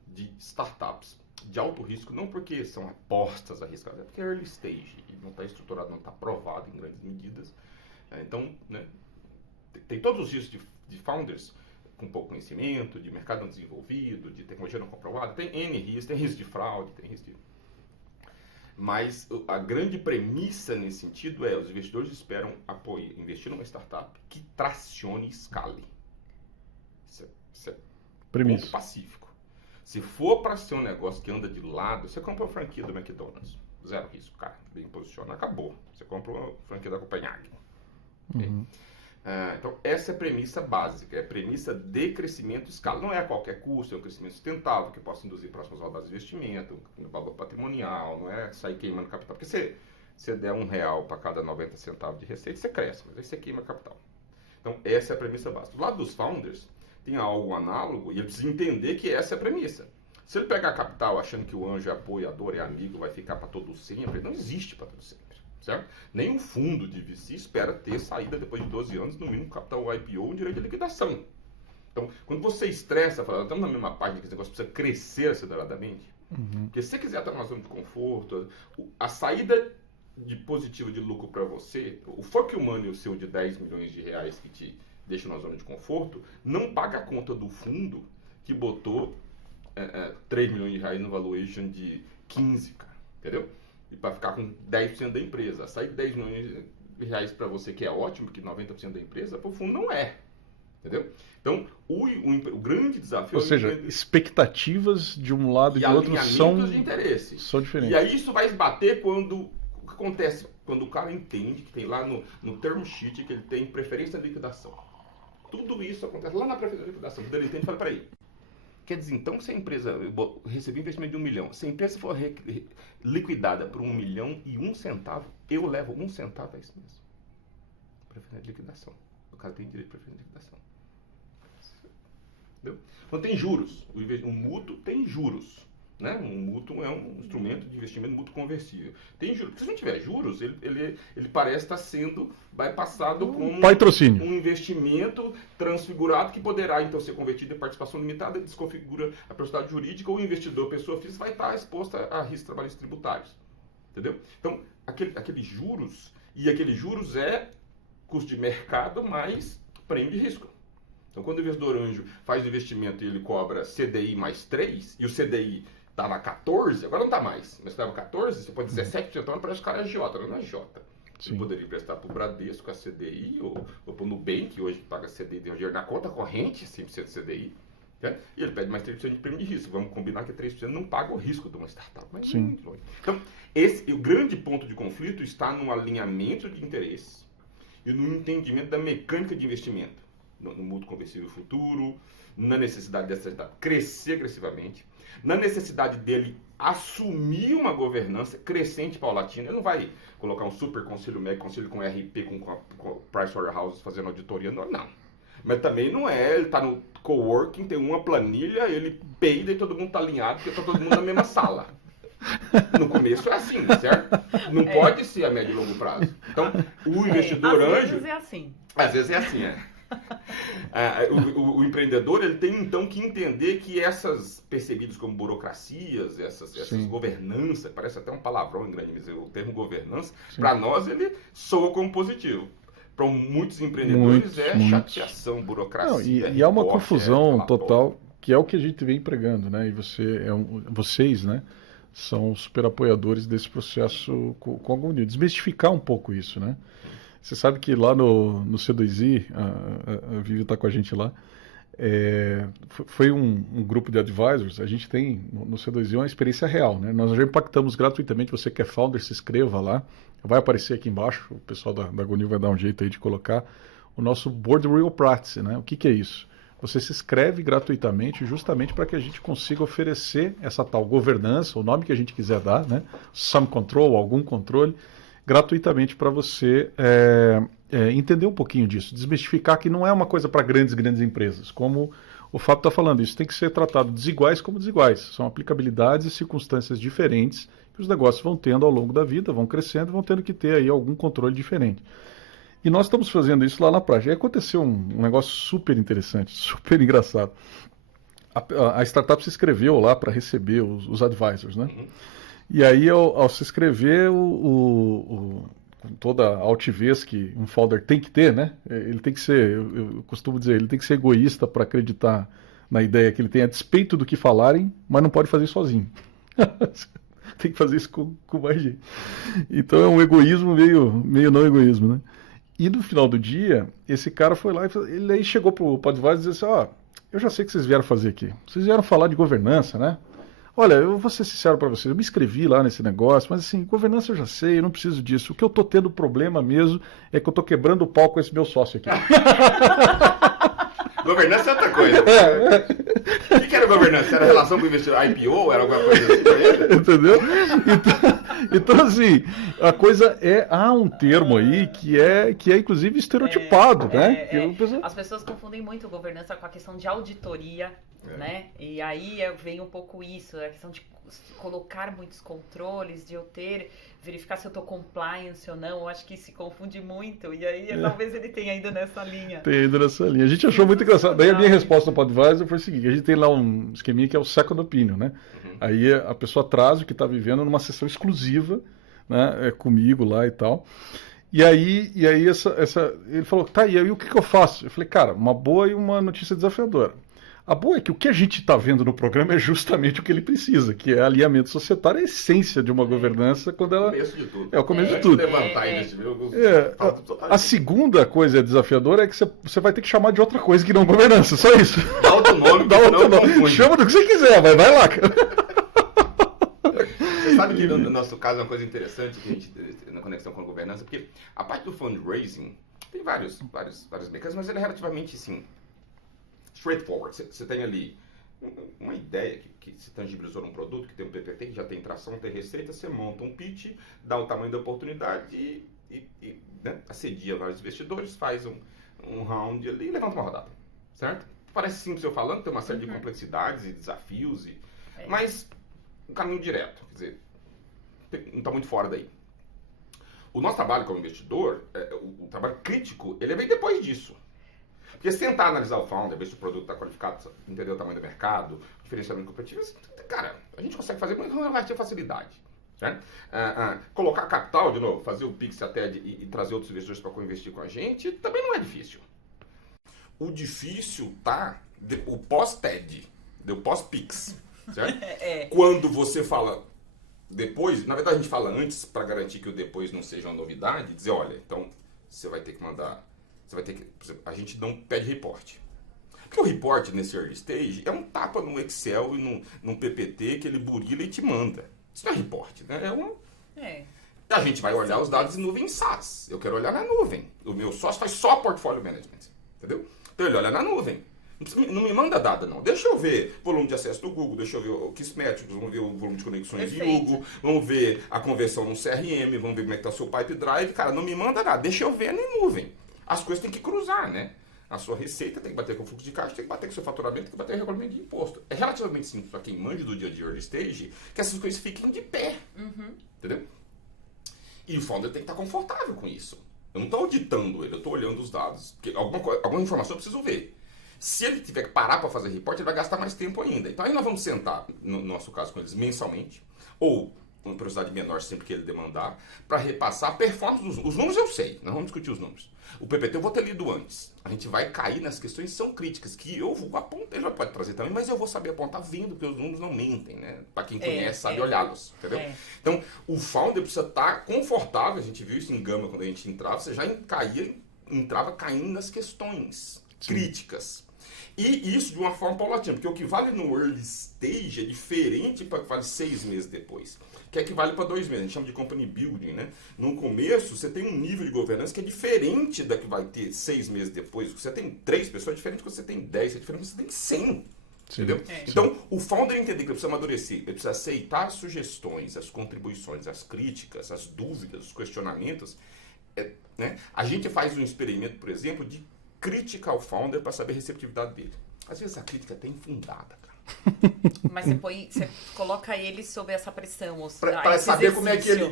de startups de alto risco, não porque são apostas arriscadas, é porque é early stage e não está estruturado, não está provado em grandes medidas. Então, né, tem todos os riscos de founders com pouco conhecimento, de mercado não desenvolvido, de tecnologia não comprovada, tem N riscos, tem risco de fraude, tem risco de... Mas a grande premissa nesse sentido os investidores esperam investir numa startup que tracione e escale. Isso é ponto pacífico. Se for para ser um negócio que anda de lado, você compra uma franquia do McDonald's, 0 risco, cara, bem posicionado, acabou. Você compra uma franquia da Copenhague. Okay? Então, essa é a premissa básica, é a premissa de crescimento e escala. Não é a qualquer custo, é um crescimento sustentável, que possa induzir próximas rodadas de investimento, no valor patrimonial, não é sair queimando capital. Porque se você der R$1 para cada 90 centavos de receita, você cresce, mas aí você queima capital. Então, essa é a premissa básica. Do lado dos founders, tem algo análogo e ele precisa entender que essa é a premissa. Se ele pegar capital achando que o anjo é apoiador, é amigo, vai ficar para todo sempre, não existe para todo sempre. Certo? Nem um fundo de VC espera ter saída depois de 12 anos, no mínimo capital IPO ou um direito de liquidação. Então, quando você estressa, fala, estamos na mesma página que esse negócio precisa crescer aceleradamente, porque se você quiser estar numa zona de conforto, a saída de positivo de lucro para você, o fork money seu de 10 milhões de reais que te deixa numa zona de conforto, não paga a conta do fundo que botou 3 milhões de reais no valuation de 15, cara, entendeu? E para ficar com 10% da empresa. Sair de 10 milhões de reais para você, que é ótimo, que 90% da empresa, para o fundo não é. Entendeu? Então, o grande desafio... Ou seja, expectativas de um lado e do outro de interesse. São diferentes. E aí isso vai esbater quando... O que acontece? Quando o cara entende que tem lá no term sheet que ele tem preferência de liquidação. Tudo isso acontece lá na preferência de liquidação. Quando ele entende, fala, peraí, Quer dizer, então, se a empresa receber investimento de 1 milhão, se a empresa for liquidada por 1,01 milhão, eu levo 1 centavo a isso mesmo. Preferência de liquidação. O cara tem direito de preferência de liquidação. Entendeu? Então tem juros. O mútuo tem juros. Né? Um mútuo é um instrumento de investimento mútuo conversível. Tem juros. Porque se não tiver juros, ele parece estar sendo bypassado como patrocínio. Um investimento transfigurado que poderá então ser convertido em participação limitada, desconfigura a personalidade jurídica, ou o investidor, pessoa física, vai estar exposta a riscos trabalhistas tributários. Entendeu? Então, aqueles juros, e aqueles juros é custo de mercado mais prêmio de risco. Então, quando o investidor anjo faz o investimento e ele cobra CDI mais 3, e o CDI estava 14, agora não está mais, mas estava 14, você pode 17%, então parece que o cara é agiota, não é agiota. Você poderia emprestar para o Bradesco a CDI, ou para o Nubank, que hoje paga CDI, deu dinheiro na conta corrente, 100% CDI, né? E ele pede mais 3% de prêmio de risco. Vamos combinar que 3% não paga o risco de uma startup. Mas muito longe. Então, o grande ponto de conflito está no alinhamento de interesses e no entendimento da mecânica de investimento. No mútuo conversível futuro, na necessidade dessa startup crescer agressivamente, na necessidade dele assumir uma governança crescente e paulatina. Ele não vai colocar um super conselho médico, conselho com RP, com Pricewaterhouse fazendo auditoria, não. Mas também não é, ele está no coworking, tem uma planilha, ele peida e todo mundo está alinhado, porque está todo mundo na mesma sala. No começo é assim, certo? Não pode ser a médio e longo prazo. Então, o investidor anjo... Às vezes é assim. Às vezes é assim, o empreendedor, ele tem então que entender que essas percebidas como burocracias, essas governança, parece até um palavrão em grande, mas o termo governança, para nós ele soa como positivo. Para muitos empreendedores chateação, burocracia. Não, e há uma confusão total, que é o que a gente vem pregando, né? E vocês, né, são super apoiadores desse processo com a GoNew. Desmistificar um pouco isso, né? Você sabe que lá no C2I, a Vivi está com a gente lá, foi um grupo de advisors. A gente tem no C2I uma experiência real, né? Nós já impactamos gratuitamente. Você que é founder, se inscreva lá. Vai aparecer aqui embaixo, o pessoal da GoNew vai dar um jeito aí de colocar o nosso Board Real Practice, né? O que é isso? Você se inscreve gratuitamente justamente para que a gente consiga oferecer essa tal governança, o nome que a gente quiser dar, né? Some control, algum controle, gratuitamente para você entender um pouquinho disso, desmistificar que não é uma coisa para grandes empresas, como o Fábio está falando. Isso tem que ser tratado desiguais como desiguais, são aplicabilidades e circunstâncias diferentes que os negócios vão tendo ao longo da vida, vão crescendo, vão tendo que ter aí algum controle diferente. E nós estamos fazendo isso lá na prática. E aconteceu um negócio super interessante, super engraçado. A startup se inscreveu lá para receber os advisors, né? E aí, ao se inscrever, com toda a altivez que um founder tem que ter, né? Ele tem que ser, eu costumo dizer, ele tem que ser egoísta para acreditar na ideia que ele tem a despeito do que falarem, mas não pode fazer sozinho. Tem que fazer isso com mais gente. Então é um egoísmo meio não egoísmo, né? E no final do dia, esse cara foi lá e ele aí chegou pro advisor e disse assim: eu já sei o que vocês vieram fazer aqui. Vocês vieram falar de governança, né? Olha, eu vou ser sincero para vocês, eu me inscrevi lá nesse negócio, mas assim, governança eu já sei, eu não preciso disso. O que eu tô tendo problema mesmo é que eu tô quebrando o pau com esse meu sócio aqui. Governança é outra coisa. O que era governança? Era relação com o investidor? IPO? Era alguma coisa assim pra ele? Entendeu? Então, assim, a coisa há um termo aí que é inclusive estereotipado, né? As pessoas confundem muito governança com a questão de auditoria, né? E aí vem um pouco isso, a questão de colocar muitos controles, de verificar se eu tô compliance ou não. Eu acho que se confunde muito. E aí talvez ele tenha ido nessa linha. Tem ido nessa linha. A gente achou muito engraçado. Daí a minha resposta no Podvisor foi o seguinte: a gente tem lá um esqueminha que é o second opinion, né? Aí a pessoa traz o que está vivendo numa sessão exclusiva, né? Comigo lá e tal. E aí ele falou: tá, e aí o que eu faço? Eu falei: cara, uma boa e uma notícia desafiadora. A boa é que o que a gente está vendo no programa é justamente o que ele precisa, que é alinhamento societário, a essência de uma governança quando ela... Começo de tudo. É o começo de tudo. A segunda coisa desafiadora é que você vai ter que chamar de outra coisa que não governança, só isso. Dá outro nome. Chama do que você quiser, vai lá, cara. Você sabe que no nosso caso é uma coisa interessante que a gente na conexão com a governança, porque a parte do fundraising tem vários mecanismos, mas ele é relativamente, assim, straightforward. Você tem ali uma ideia que se tangibilizou num produto, que tem um PPT, que já tem tração, tem receita, você monta um pitch, dá o tamanho da oportunidade e né, assedia vários investidores, faz um round ali e levanta uma rodada, certo? Parece simples eu falando, tem uma série de complexidades e desafios, mas um caminho direto, quer dizer, não está muito fora daí. O nosso trabalho como investidor, o trabalho crítico, ele vem depois disso. Porque se tentar analisar o founder, ver se o produto está qualificado, entender o tamanho do mercado, diferenciamento competitivo, cara, a gente consegue fazer com relativa facilidade. Né? Colocar capital, de novo, fazer o Pix até e trazer outros investidores para co-investir com a gente, também não é difícil. O difícil tá o pós-TED, o pós-Pix. Certo? Quando você fala depois, na verdade a gente fala antes para garantir que o depois não seja uma novidade, dizer, olha, então você vai ter que mandar, a gente não pede reporte. Porque o report nesse early stage é um tapa no Excel e num PPT que ele burila e te manda. Isso não é report, né? A gente vai olhar os dados em nuvem SaaS. Eu quero olhar na nuvem. O meu sócio faz só portfólio management, entendeu? Então ele olha na nuvem. Não me manda dado, não. Deixa eu ver volume de acesso do Google, deixa eu ver o Kissmetrics, vamos ver o volume de conexões de Google, vamos ver a conversão no CRM, vamos ver como é que está o seu Pipe Drive. Cara, não me manda nada, deixa eu ver na nuvem. As coisas têm que cruzar, né? A sua receita tem que bater com o fluxo de caixa, tem que bater com o seu faturamento, tem que bater com o regulamento de imposto. É relativamente simples para quem manja do dia de early stage que essas coisas fiquem de pé. Entendeu? E o founder tem que estar confortável com isso. Eu não estou auditando ele, eu estou olhando os dados. Porque alguma informação eu preciso ver. Se ele tiver que parar para fazer report, ele vai gastar mais tempo ainda. Então aí nós vamos sentar, no nosso caso, com eles mensalmente, ou uma periodicidade menor sempre que ele demandar, para repassar a performance dos números. Os números eu sei, nós vamos discutir os números. O PPT eu vou ter lido antes. A gente vai cair nas questões que são críticas, que eu vou apontar, ele já pode trazer também, mas eu vou saber apontar vendo, porque os números não mentem, né? Para quem conhece, sabe olhá-los, entendeu? Então, o founder precisa estar confortável, a gente viu isso em Gama quando a gente entrava, você já entrava caindo nas questões críticas. E isso de uma forma paulatina, porque o que vale no early stage é diferente para o que vale 6 meses depois, que equivale para 2 meses, a gente chama de company building, né? No começo, você tem um nível de governança que é diferente da que vai ter 6 meses depois. Você tem 3 pessoas, é diferente quando você tem 10, é diferente quando você tem 100. Entendeu? Então, o founder entender que ele precisa amadurecer, ele precisa aceitar as sugestões, as contribuições, as críticas, as dúvidas, os questionamentos. Né? A gente faz um experimento, por exemplo, de crítica ao founder para saber a receptividade dele. Às vezes a crítica é até infundada, cara. Mas você coloca ele sob essa pressão. Para saber como é que ele...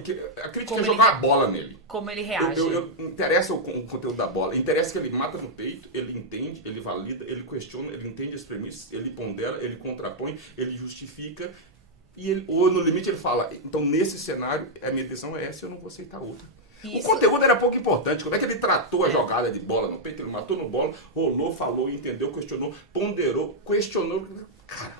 A crítica é jogar a bola nele. Como ele reage. Interessa o conteúdo da bola. Interessa que ele mata no peito, ele entende, ele valida, ele questiona, ele entende as premissas, ele pondera, ele contrapõe, ele justifica. Ou no limite ele fala, então nesse cenário, a minha decisão é essa, eu não vou aceitar outra. Isso. O conteúdo era pouco importante. Como é que ele tratou a jogada de bola no peito? Ele matou no bola, rolou, falou, entendeu, questionou, ponderou, questionou. Cara.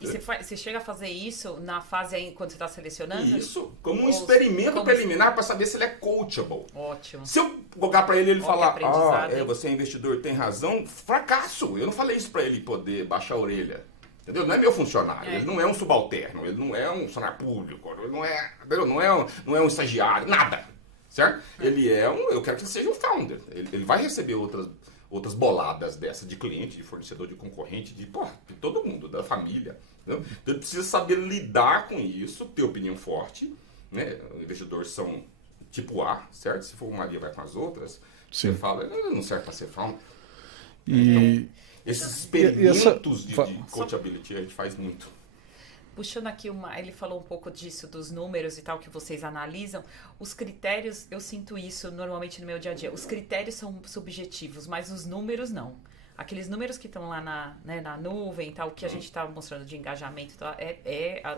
E você chega a fazer isso na fase aí quando você está selecionando? Isso, como um experimento preliminar para saber se ele é coachable. Ótimo. Se eu jogar para ele falar, você é investidor, tem razão, fracasso. Eu não falei isso para ele poder baixar a orelha. Entendeu? Não é meu funcionário, ele não é um subalterno, ele não é um funcionário público, ele não é um estagiário, nada. Certo? Ele eu quero que ele seja um founder. Ele vai receber outras boladas dessa de cliente, de fornecedor, de concorrente, de todo mundo, da família. Entendeu? Então ele precisa saber lidar com isso, ter opinião forte. Né? Investidores são tipo A, certo? Se for uma Maria, vai com as outras. Sim. Você fala, não serve para ser founder. Então, esses experimentos de coachability a gente faz muito. Puxando aqui ele falou um pouco disso, dos números e tal, que vocês analisam. Os critérios, eu sinto isso normalmente no meu dia a dia. Os critérios são subjetivos, mas os números não. Aqueles números que estão lá na nuvem e tal, que a gente está mostrando de engajamento, tal,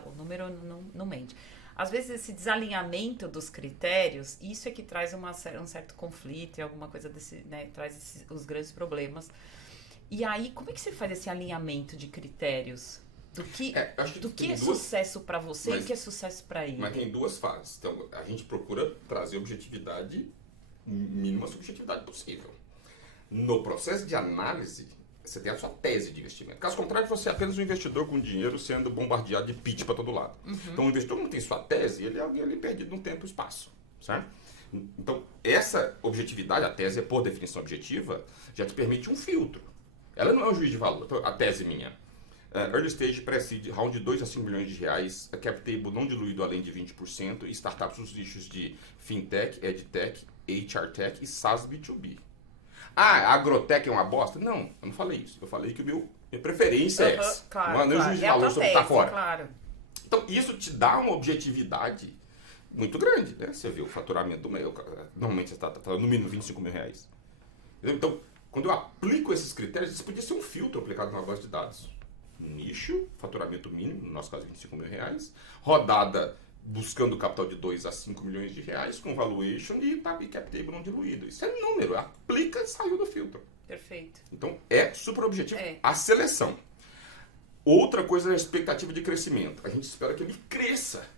o número não mente. Às vezes esse desalinhamento dos critérios, isso é que traz um certo conflito e alguma coisa desse, né, traz os grandes problemas. E aí, como é que você faz esse alinhamento de critérios? Do que é sucesso para você e o que é sucesso para ele? Mas tem 2 fases. Então, a gente procura trazer objetividade, mínima subjetividade possível. No processo de análise, você tem a sua tese de investimento. Caso contrário, você é apenas um investidor com dinheiro sendo bombardeado de pitch para todo lado. Então, o investidor não tem sua tese, ele é alguém ali perdido no tempo e espaço. Certo? Então, essa objetividade, a tese é por definição objetiva, já te permite um filtro. Ela não é um juiz de valor. Então, a tese minha. Early stage, pre-seed, round de 2 a 5 milhões de reais, a cap table não diluído além de 20%, e startups nos nichos de fintech, edtech, HRtech e SaaS B2B. Ah, agrotech é uma bosta? Não, eu não falei isso. Eu falei que minha preferência é essa. Claro, Não é nem juízo de valor sobre o que está fora. Claro. Então, isso te dá uma objetividade muito grande, né? Você vê o faturamento do meu, normalmente você está no mínimo 25 mil reais. Então, quando eu aplico esses critérios, isso podia ser um filtro aplicado na base de dados. Nicho, faturamento mínimo, no nosso caso 25 mil reais, rodada buscando capital de 2 a 5 milhões de reais, com valuation e cap table não diluído. Isso é número, aplica e saiu do filtro. Perfeito. Então, é super objetivo a seleção. Outra coisa é a expectativa de crescimento. A gente espera que ele cresça.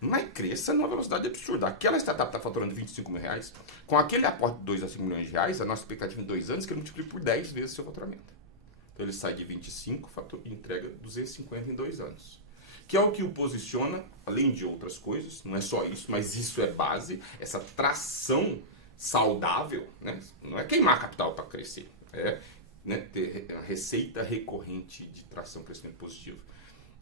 Mas cresça numa velocidade absurda. Aquela startup está faturando 25 mil reais, com aquele aporte de 2 a 5 milhões de reais, a nossa expectativa em 2 anos é que ele multiplique por 10 vezes o seu faturamento. Então ele sai de 25 e entrega 250 em 2 anos. Que é o que o posiciona, além de outras coisas, não é só isso, mas isso é base, essa tração saudável, né? Não é queimar capital para crescer, é, né, ter a receita recorrente de tração crescimento positivo.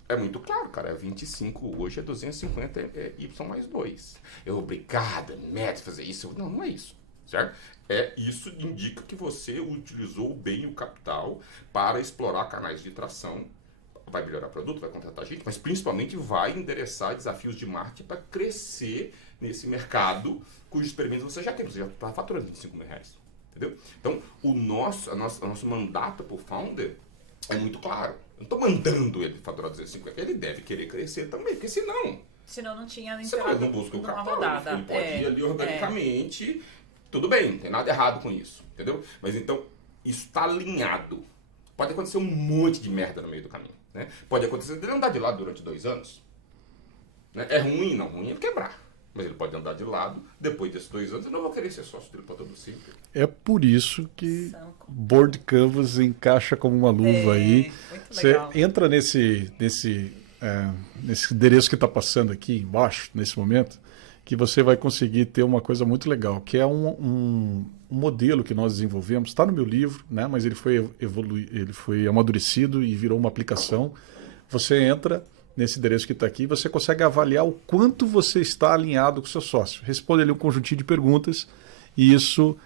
É muito claro, cara, é 25 hoje, é 250 Y mais 2. É obrigado, é meta fazer isso. Não, não é isso, certo? Isso indica que você utilizou bem o capital para explorar canais de tração, vai melhorar o produto, vai contratar gente, mas principalmente vai endereçar desafios de marketing para crescer nesse mercado cujo experimento você já tem, você já está faturando 25 mil reais, entendeu? Então, o nosso mandato para o founder é muito claro. Eu não estou mandando ele faturar 250, ele deve querer crescer também, porque senão não tinha você não busca o capital, rodada. Ele pode ir ali organicamente, tudo bem, não tem nada errado com isso, entendeu? Mas então, isso está alinhado. Pode acontecer um monte de merda no meio do caminho. Né? Pode acontecer de ele andar de lado durante 2 anos. Né? É ruim, não ruim é quebrar. Mas ele pode andar de lado, depois desses 2 anos, eu não vou querer ser sócio dele para todo sempre. É por isso que Board Canvas encaixa como uma luva aí. Você entra nesse endereço que está passando aqui embaixo, nesse momento, que você vai conseguir ter uma coisa muito legal, que é um modelo que nós desenvolvemos, está no meu livro, né, mas ele foi amadurecido e virou uma aplicação. Você entra nesse endereço que está aqui, você consegue avaliar o quanto você está alinhado com o seu sócio. Responde ali um conjuntinho de perguntas e isso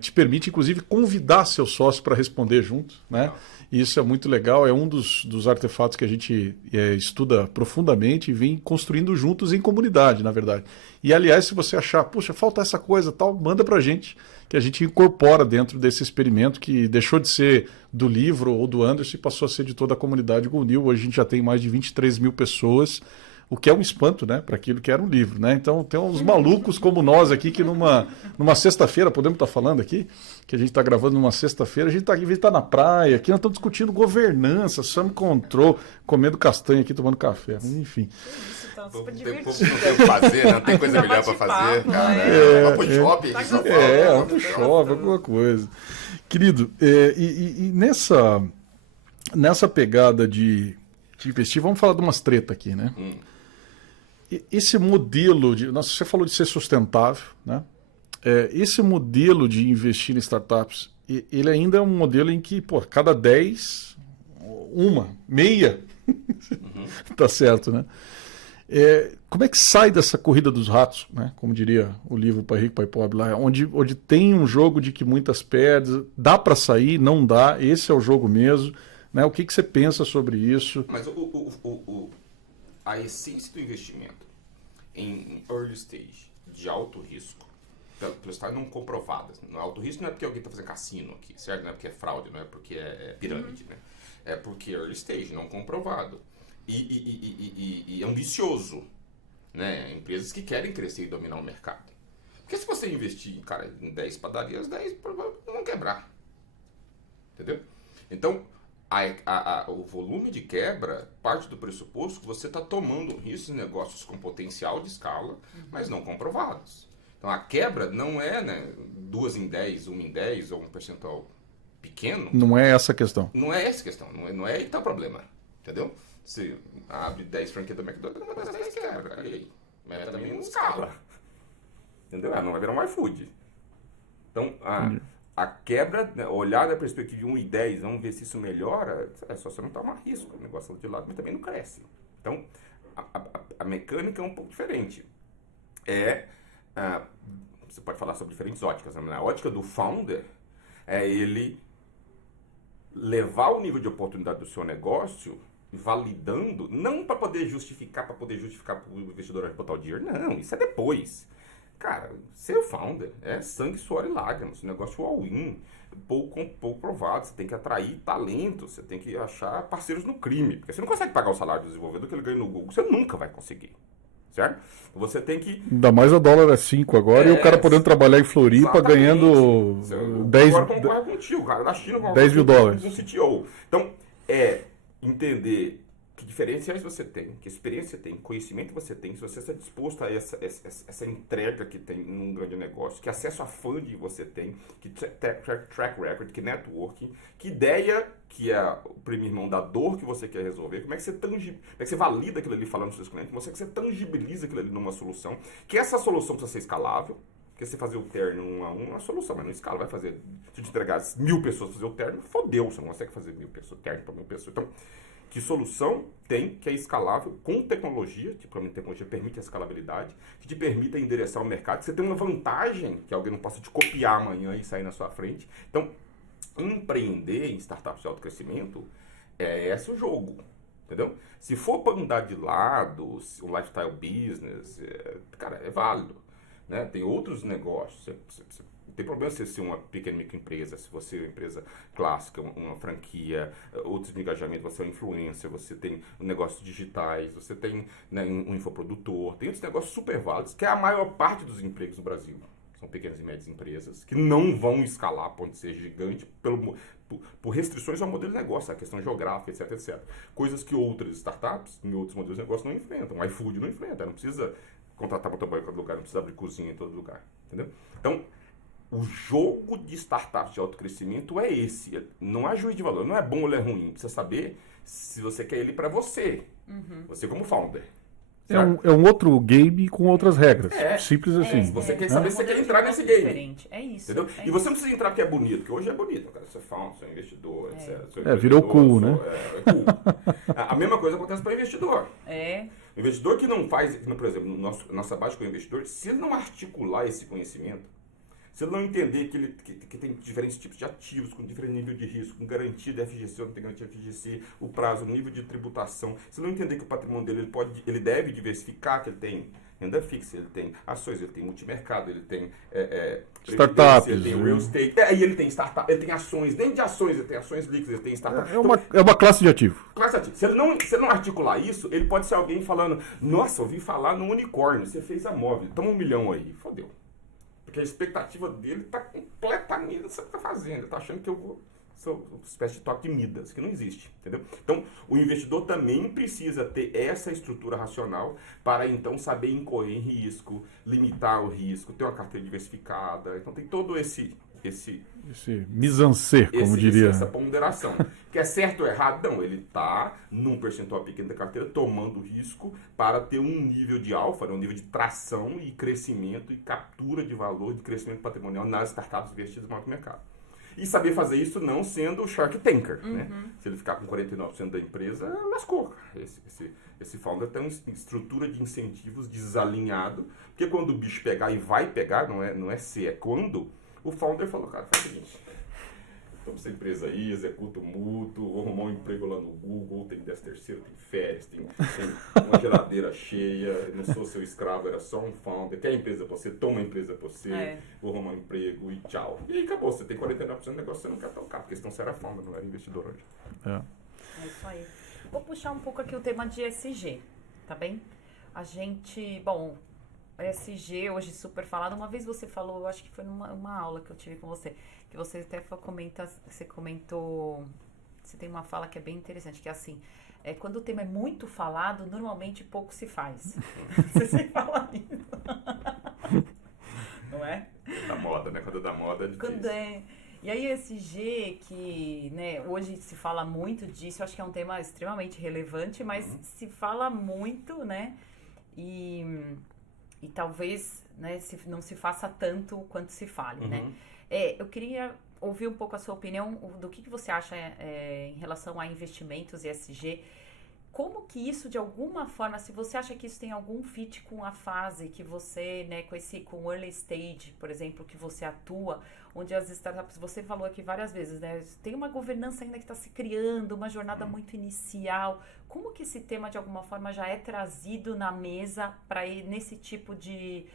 te permite, inclusive, convidar seu sócio para responder junto, né? E isso é muito legal, é um dos artefatos que a gente estuda profundamente e vem construindo juntos em comunidade, na verdade. E, aliás, se você achar, puxa, falta essa coisa, tal, manda para a gente, que a gente incorpora dentro desse experimento que deixou de ser do livro ou do Anderson e passou a ser de toda a comunidade GoNew. Hoje a gente já tem mais de 23 mil pessoas, o que é um espanto, né, para aquilo que era um livro, né? Então tem uns malucos como nós aqui que numa sexta-feira, podemos estar falando aqui, que a gente está gravando numa sexta-feira, a gente está na praia, aqui nós estamos discutindo governança, some control, comendo castanha aqui, tomando café, enfim. Tá super Tem pouco divertido. que fazer, não tem coisa melhor para fazer, cara. Vamos pro shopping. Vamos pro shopping, alguma coisa. Querido, e nessa pegada de investir, vamos falar de umas tretas aqui, né? Esse modelo você falou de ser sustentável, né? Esse modelo de investir em startups, ele ainda é um modelo em que, pô, cada 10, meia, tá certo, né? Como é que sai dessa corrida dos ratos, né? Como diria o livro Pai Rico, Pai Pobre, lá, onde tem um jogo de que muitas perdas, dá para sair, não dá, esse é o jogo mesmo, né? O que você pensa sobre isso? Mas a essência do investimento em early stage, de alto risco, pelo estar não comprovadas. No alto risco não é porque alguém está fazendo cassino aqui, certo? Não é porque é fraude, não é porque é pirâmide, né? É porque early stage, não comprovado. E é ambicioso, né? Empresas que querem crescer e dominar o mercado. Porque se você investir, cara, em 10 padarias, 10 provavelmente vão quebrar. Entendeu? Então, o volume de quebra parte do pressuposto que você está tomando risco em negócios com potencial de escala, mas não comprovados. Então, a quebra não é, né, 2 em 10, 1 em 10 ou um percentual pequeno. Não é essa a questão. Não é essa a questão. Não é aí que está o problema. Entendeu? Você abre 10 franquias do McDonald's, mas 10 quebra. E aí? Mas também não escala. Entendeu? Não vai virar um iFood. Então, a quebra, né, olhar da perspectiva de 1 e 10, vamos ver se isso melhora, é só você não tomar risco, o negócio de lado, mas também não cresce. Então, a mecânica é um pouco diferente. Você pode falar sobre diferentes óticas, né? A ótica do founder é ele levar o nível de oportunidade do seu negócio validando, não para poder justificar para o investidor botar o dinheiro, não, isso é depois. Cara, ser o founder é sangue, suor e lágrimas, negócio all-in, pouco provado, você tem que atrair talento, você tem que achar parceiros no crime, porque você não consegue pagar o salário do desenvolvedor que ele ganha no Google, você nunca vai conseguir, certo? Você tem que... Ainda mais a dólar é 5 agora e o cara podendo trabalhar em Floripa ganhando 10 agora concorre contigo, cara, na China concorre 10 mil dólares. Com um CTO. Então, entender que diferenciais você tem, que experiência você tem, conhecimento você tem, se você está disposto a essa entrega que tem num grande negócio, que acesso a funding você tem, que track record, que networking, que ideia que é o primo irmão da dor que você quer resolver, como é que você valida aquilo ali falando com seus clientes, como é que você tangibiliza aquilo ali numa solução, que essa solução precisa ser escalável, porque você fazer o terno 1 a 1 é uma solução, mas não escala, vai fazer, se te entregar 1.000 pessoas fazer o terno, fodeu, você não consegue fazer 1.000 pessoas, terno para 1.000 pessoas. Então, que solução tem que é escalável com tecnologia, tipo, a tecnologia permite a escalabilidade, que te permita endereçar o mercado, que você tem uma vantagem que alguém não possa te copiar amanhã e sair na sua frente. Então, empreender em startups de alto crescimento é esse o jogo, entendeu? Se for para andar de lado, o lifestyle business, cara, é válido, né? Tem outros negócios, não tem problema você ser uma pequena microempresa, se você é uma empresa clássica, uma franquia, outros de engajamento, você é um influencer, você tem negócios digitais, você tem, né, um infoprodutor, tem outros negócios super válidos, que é a maior parte dos empregos no Brasil. São pequenas e médias empresas que não vão escalar a ponto de ser gigante por restrições ao modelo de negócio, a questão geográfica, etc, etc. Coisas que outras startups, em outros modelos de negócio, não enfrentam. O iFood não enfrenta, não precisa contratar motoboy em todo lugar, não precisa abrir cozinha em todo lugar, entendeu? Então, o jogo de startups de alto crescimento é esse. Não há juízo de valor, não é bom ou é ruim. Precisa saber se você quer ele para você. Você como founder. É um outro game com outras regras. Simples assim. Você quer saber se você quer entrar nesse game. Diferente. É isso. Entendeu? E você não precisa entrar porque é bonito, porque hoje é bonito. Cara, você é founder, você é investidor, etc. Virou cool, né? É cool. A mesma coisa acontece para investidor. O investidor que não faz, por exemplo, nossa base com o investidor, se ele não articular esse conhecimento, se ele não entender que tem diferentes tipos de ativos, com diferente nível de risco, com garantia de FGC ou não tem garantia de FGC, o prazo, o nível de tributação, se ele não entender que o patrimônio dele ele deve diversificar, que ele tem renda fixa, ele tem ações, ele tem multimercado, ele tem startups, ele tem real estate, e ele tem startup, ele tem ações, dentro de ações, ele tem ações líquidas, ele tem startups. É uma classe de ativo. Classe de ativo. Se ele não articular isso, ele pode ser alguém falando, nossa, ouvi falar no unicórnio, você fez a móvel, toma 1 milhão aí, fodeu. Porque a expectativa dele está completamente no que você está fazendo. Ele está achando que eu sou uma espécie de toque Midas, que não existe, entendeu? Então, o investidor também precisa ter essa estrutura racional para, então, saber incorrer em risco, limitar o risco, ter uma carteira diversificada. Então, tem todo esse mise-en-scène, como diria. Essa ponderação. Que é certo ou errado? Não, ele está num percentual pequeno da carteira tomando risco para ter um nível de alfa, um nível de tração e crescimento e captura de valor de crescimento patrimonial nas startups investidas no mercado. E saber fazer isso não sendo o Shark Tanker, né? Se ele ficar com 49% da empresa, lascou. Esse founder tem uma estrutura de incentivos desalinhado, porque quando o bicho pegar, e vai pegar, não é se, é quando... O founder falou, cara, faz o seguinte, estou com essa empresa aí, executo mútuo, vou arrumar um emprego lá no Google, tem 13º, tem férias, tem uma geladeira cheia, não sou seu escravo, era só um founder, quer a empresa pra você, toma a empresa pra você, vou arrumar um emprego e tchau. E aí acabou, você tem 49% do negócio, você não quer tocar, porque senão você era founder, não era investidor hoje. É isso aí. Vou puxar um pouco aqui o tema de ESG, tá bem? A gente, ESG hoje super falado. Uma vez você falou, eu acho que foi numa aula que eu tive com você, que você até comentou, você tem uma fala que é bem interessante, que é assim, quando o tema é muito falado, normalmente pouco se faz. Você sempre fala isso. Não é? Da moda, né? Quando é da moda é difícil. E aí ESG, que, né, hoje se fala muito disso, eu acho que é um tema extremamente relevante, mas se fala muito, né, e talvez, né, não se faça tanto quanto se fale, né. Eu queria ouvir um pouco a sua opinião do que você acha em relação a investimentos ESG. Como que isso, de alguma forma, se você acha que isso tem algum fit com a fase que você, né, com o early stage, por exemplo, que você atua, onde as startups, você falou aqui várias vezes, né, tem uma governança ainda que está se criando, uma jornada muito inicial. Como que esse tema, de alguma forma, já é trazido na mesa para ir nesse tipo de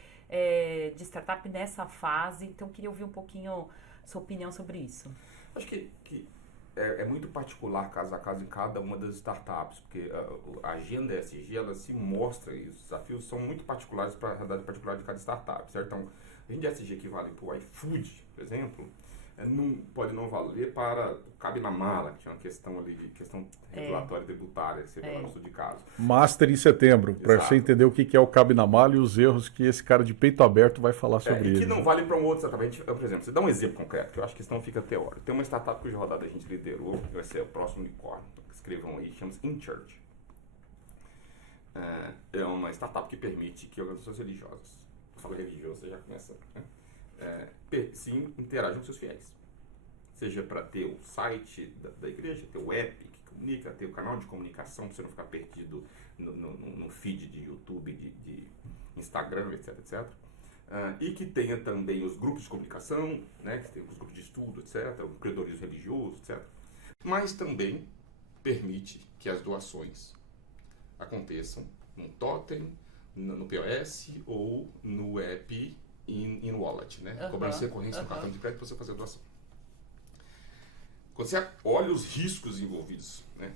startup, nessa fase? Então, eu queria ouvir um pouquinho sua opinião sobre isso. Acho que é muito particular, caso a caso, em cada uma das startups, porque a agenda ESG, ela se mostra, e os desafios são muito particulares para a realidade particular de cada startup, certo? Então, a agenda ESG que vale para o iFood, por exemplo, pode não valer para o cabe na mala, que é uma questão ali de questão regulatória e tributária, que você vê no estudo de caso. Master em setembro, para Exato. você entender o que é o cabe na mala e os erros que esse cara de peito aberto vai falar sobre E ele. que não vale para um outro startup. Por exemplo, você dá um exemplo concreto, que eu acho que senão fica teórico. Tem uma startup cuja rodada a gente liderou, que vai ser o próximo unicórnio, escrevam aí, chama-se InChurch. É uma startup que permite que organizações religiosas, fala religiosa, você já começa, né? Sim, interagem com seus fiéis. Seja para ter o site da igreja, ter o app que comunica, ter o canal de comunicação, para você não ficar perdido no feed de YouTube, de Instagram, etc, etc. E que tenha também os grupos de comunicação, né, que tem os grupos de estudo, etc, o empreendedorismo religioso, etc. Mas também permite que as doações aconteçam no totem, no POS ou no app in wallet, né? Cobrança recorrência no cartão de crédito para você fazer a doação. Quando você olha os riscos envolvidos, né,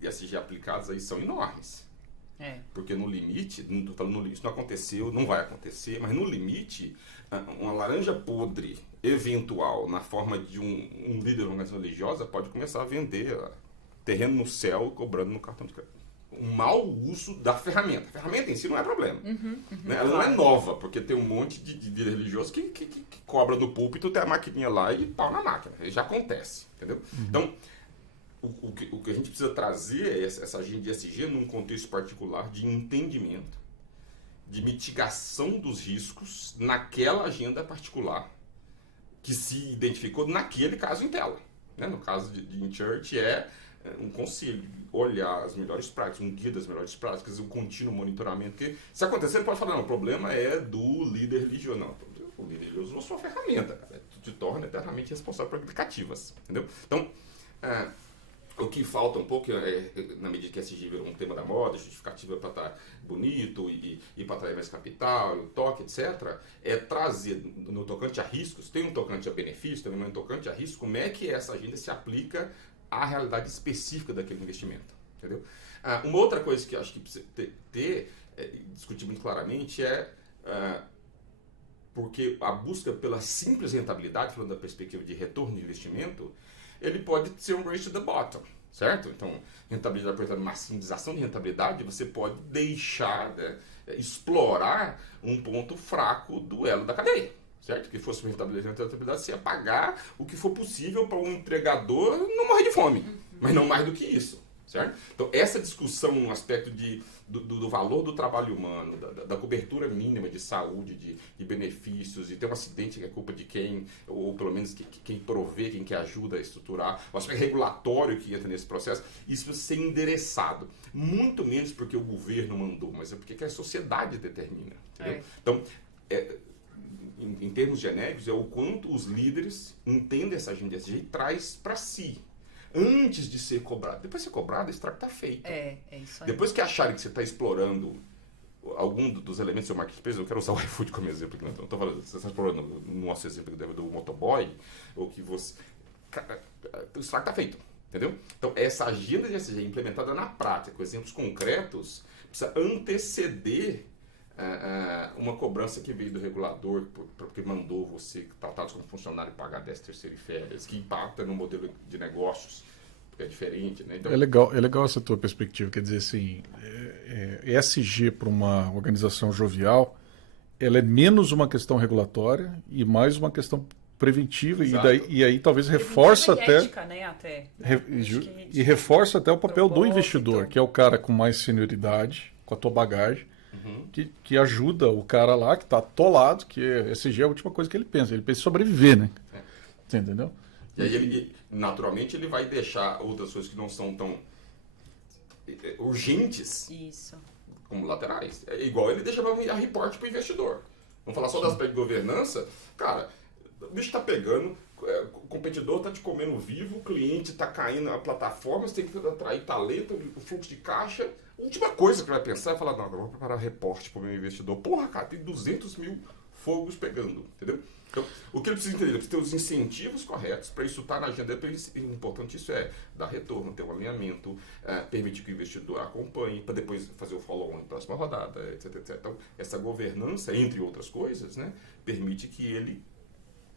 ESG aplicados aí são enormes. Porque no limite, não estou falando no limite, não aconteceu, não vai acontecer, mas no limite, uma laranja podre eventual na forma de um líder de uma organização religiosa pode começar a vender terreno no céu cobrando no cartão de crédito. Um mau uso da ferramenta. A ferramenta em si não é problema. Né? Ela não é nova, porque tem um monte de líder religioso que cobra do púlpito, tem a maquininha lá e pau na máquina. Isso já acontece, entendeu? Então, o que a gente precisa trazer é essa agenda de ESG num contexto particular de entendimento, de mitigação dos riscos naquela agenda particular que se identificou naquele caso em tela. Né? No caso de InChurch um conselho, olhar as melhores práticas, um guia das melhores práticas, um contínuo monitoramento, porque se acontecer ele pode falar, não, o problema é do líder religioso. Não, o líder religioso não é sua ferramenta, cara, te torna eternamente responsável por aplicativas, entendeu? Então, o que falta um pouco, na medida que ESG virou um tema da moda, justificativa para estar bonito e para atrair mais capital, o toque, etc., é trazer no tocante a riscos, tem um tocante a benefícios, tem um tocante a riscos, como é que essa agenda se aplica à realidade específica daquele investimento, entendeu? Uma outra coisa que eu acho que precisa discutir muito claramente porque a busca pela simples rentabilidade, falando da perspectiva de retorno de investimento, ele pode ser um race to the bottom, certo? Então, rentabilidade, por exemplo, maximização de rentabilidade, você pode deixar, explorar um ponto fraco do elo da cadeia. Certo? Que fosse rentabilidade, você ia pagar o que for possível para um entregador não morrer de fome, mas não mais do que isso, certo? Então, essa discussão no aspecto do valor do trabalho humano, da cobertura mínima de saúde, de benefícios, e ter um acidente que é culpa de quem, ou pelo menos quem provê, quem que ajuda a estruturar, o aspecto regulatório que entra nesse processo, isso precisa ser endereçado. Muito menos porque o governo mandou, mas é porque a sociedade determina, entendeu? Então, em termos genéricos, é o quanto os líderes entendem essa agenda ESG e traz para si, antes de ser cobrado. Depois de ser cobrado, esse trago está feito. É isso aí. Depois que acharem que você está explorando algum dos elementos do seu marketplace, eu quero usar o iFood como exemplo aqui, não estou falando, você está explorando no nosso exemplo do motoboy, ou que você... Cara, o estrago está feito, entendeu? Então, essa agenda de ESG implementada na prática, com exemplos concretos, precisa anteceder uma cobrança que veio do regulador, porque mandou você, tratados como funcionário, pagar 10º e férias, que impacta no modelo de negócios, porque é diferente, né? Então, é legal essa tua perspectiva, quer dizer assim, ESG para uma organização jovial, ela é menos uma questão regulatória e mais uma questão preventiva, e aí talvez reforça até, ética, né, e reforça até o papel do investidor, que é o cara com mais senioridade, com a tua bagagem, que ajuda o cara lá, que está atolado, que ESG é a última coisa que ele pensa em sobreviver, né? Você entendeu? E aí, naturalmente, ele vai deixar outras coisas que não são tão urgentes como laterais. É igual ele deixa a report para o investidor. Vamos falar só do aspecto de governança. Cara, o bicho está pegando, o competidor está te comendo vivo, o cliente está caindo na plataforma, você tem que atrair talento, o fluxo de caixa. A última coisa que vai pensar é falar, não, eu vou preparar reporte para o meu investidor. Porra, cara, tem 200 mil fogos pegando, entendeu? Então, o que ele precisa entender? Ele precisa ter os incentivos corretos para isso estar na agenda dele. O importante isso é dar retorno, ter um alinhamento, permitir que o investidor acompanhe, para depois fazer o follow-on na próxima rodada, etc, etc. Então, essa governança, entre outras coisas, né, permite que ele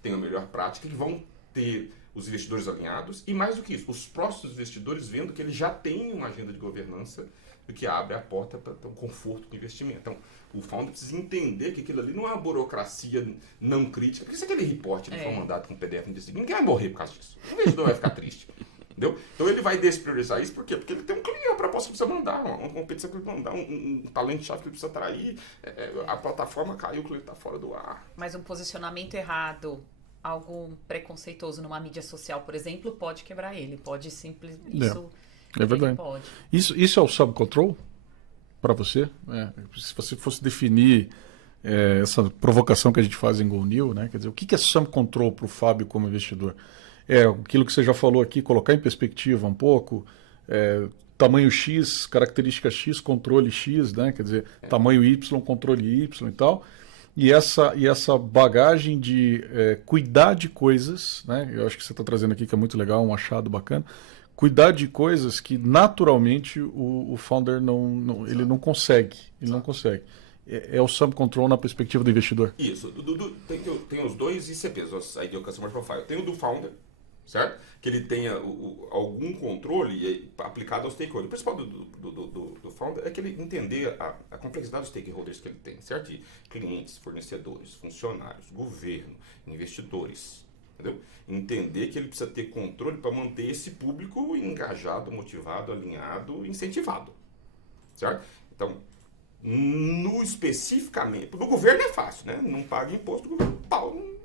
tenha a melhor prática, que vão ter os investidores alinhados e, mais do que isso, os próximos investidores vendo que ele já tem uma agenda de governança, o que abre a porta para ter um conforto com o investimento. Então, o founder precisa entender que aquilo ali não é uma burocracia não crítica. Porque se aquele report não for mandado com PDF no dia seguinte, ninguém vai morrer por causa disso. O investidor vai ficar triste. Entendeu? Então ele vai despriorizar isso, por quê? Porque ele tem um cliente, uma proposta que precisa mandar, uma competição que ele precisa mandar, um talento-chave que ele precisa atrair, a plataforma caiu, o cliente está fora do ar. Mas um posicionamento errado, algo preconceituoso numa mídia social, por exemplo, pode quebrar ele, pode simplesmente... É verdade. Pode. Isso é o subcontrol para você? Se você fosse definir essa provocação que a gente faz em GoNew, né? Quer dizer, o que é subcontrol para o Fábio como investidor? É aquilo que você já falou aqui, colocar em perspectiva um pouco, tamanho X, característica X, controle X, né? Quer dizer, tamanho Y, controle Y e tal. E essa bagagem de cuidar de coisas, né? Eu acho que você está trazendo aqui que é muito legal, um achado bacana. Cuidar de coisas que naturalmente o founder ele não consegue. Ele não consegue. É o subcontrol na perspectiva do investidor. Isso. Tem os dois ICPs, os Ideal Customer Profile. Tem o do founder, certo? Que ele tenha algum controle aplicado ao stakeholder. O principal do founder é que ele entender a complexidade dos stakeholders que ele tem, certo? De clientes, fornecedores, funcionários, governo, investidores. Entendeu? Entender que ele precisa ter controle para manter esse público engajado, motivado, alinhado, incentivado. Certo? Então, especificamente, no governo é fácil, né? Não paga imposto do governo,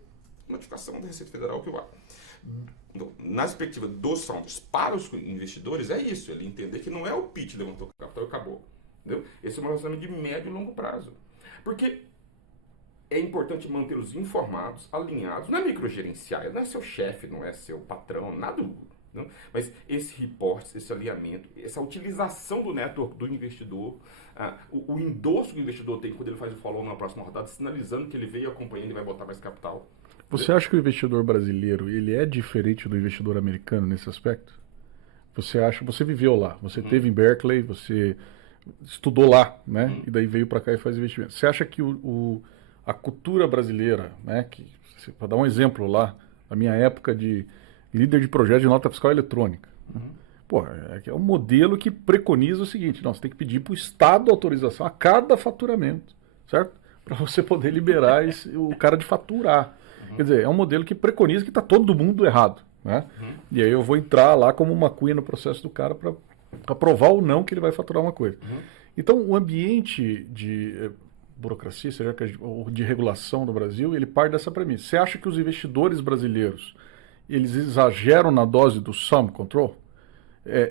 notificação da Receita Federal que vai. Na perspectiva dos founders para os investidores, é isso, ele entender que não é o pitch, levantou o capital e acabou. Entendeu? Esse é um relacionamento de médio e longo prazo. Porque é importante mantê-los informados, alinhados, não é microgerenciar, não é seu chefe, não é seu patrão, nada. Não? Mas esse report, esse alinhamento, essa utilização do network do investidor, o endosso que o investidor tem quando ele faz o follow na próxima rodada, sinalizando que ele veio acompanhando e vai botar mais capital. Você acha que o investidor brasileiro ele é diferente do investidor americano nesse aspecto? Você viveu lá, você esteve em Berkeley, você estudou lá, né? E daí veio para cá e faz investimento. Você acha que a cultura brasileira, né? Para dar um exemplo lá, na minha época de líder de projeto de nota fiscal eletrônica. Pô, é um modelo que preconiza o seguinte, não, você tem que pedir para o Estado autorização a cada faturamento, certo? Para você poder liberar o cara de faturar. Quer dizer, é um modelo que preconiza que está todo mundo errado, né? E aí eu vou entrar lá como uma cuia no processo do cara para provar ou não que ele vai faturar uma coisa. Então, o ambiente de burocracia, ou de regulação no Brasil, ele parte dessa premissa. Você acha que os investidores brasileiros eles exageram na dose do sum control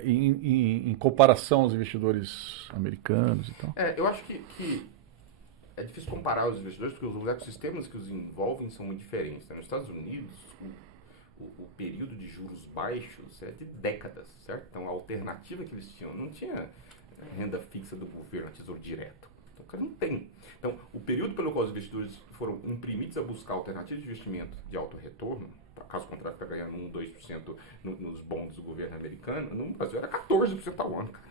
em comparação aos investidores americanos e tal? Eu acho que é difícil comparar os investidores porque os ecossistemas que os envolvem são muito diferentes. Nos Estados Unidos, o período de juros baixos é de décadas, certo? Então a alternativa que eles tinham não tinha renda fixa do governo, tesouro direto. Então o cara não tem. Então o período pelo qual os investidores foram imprimidos a buscar alternativas de investimento de alto retorno, caso contrário, ficar ganhando 1-2% nos bonds do governo americano, no Brasil era 14% ao ano, cara.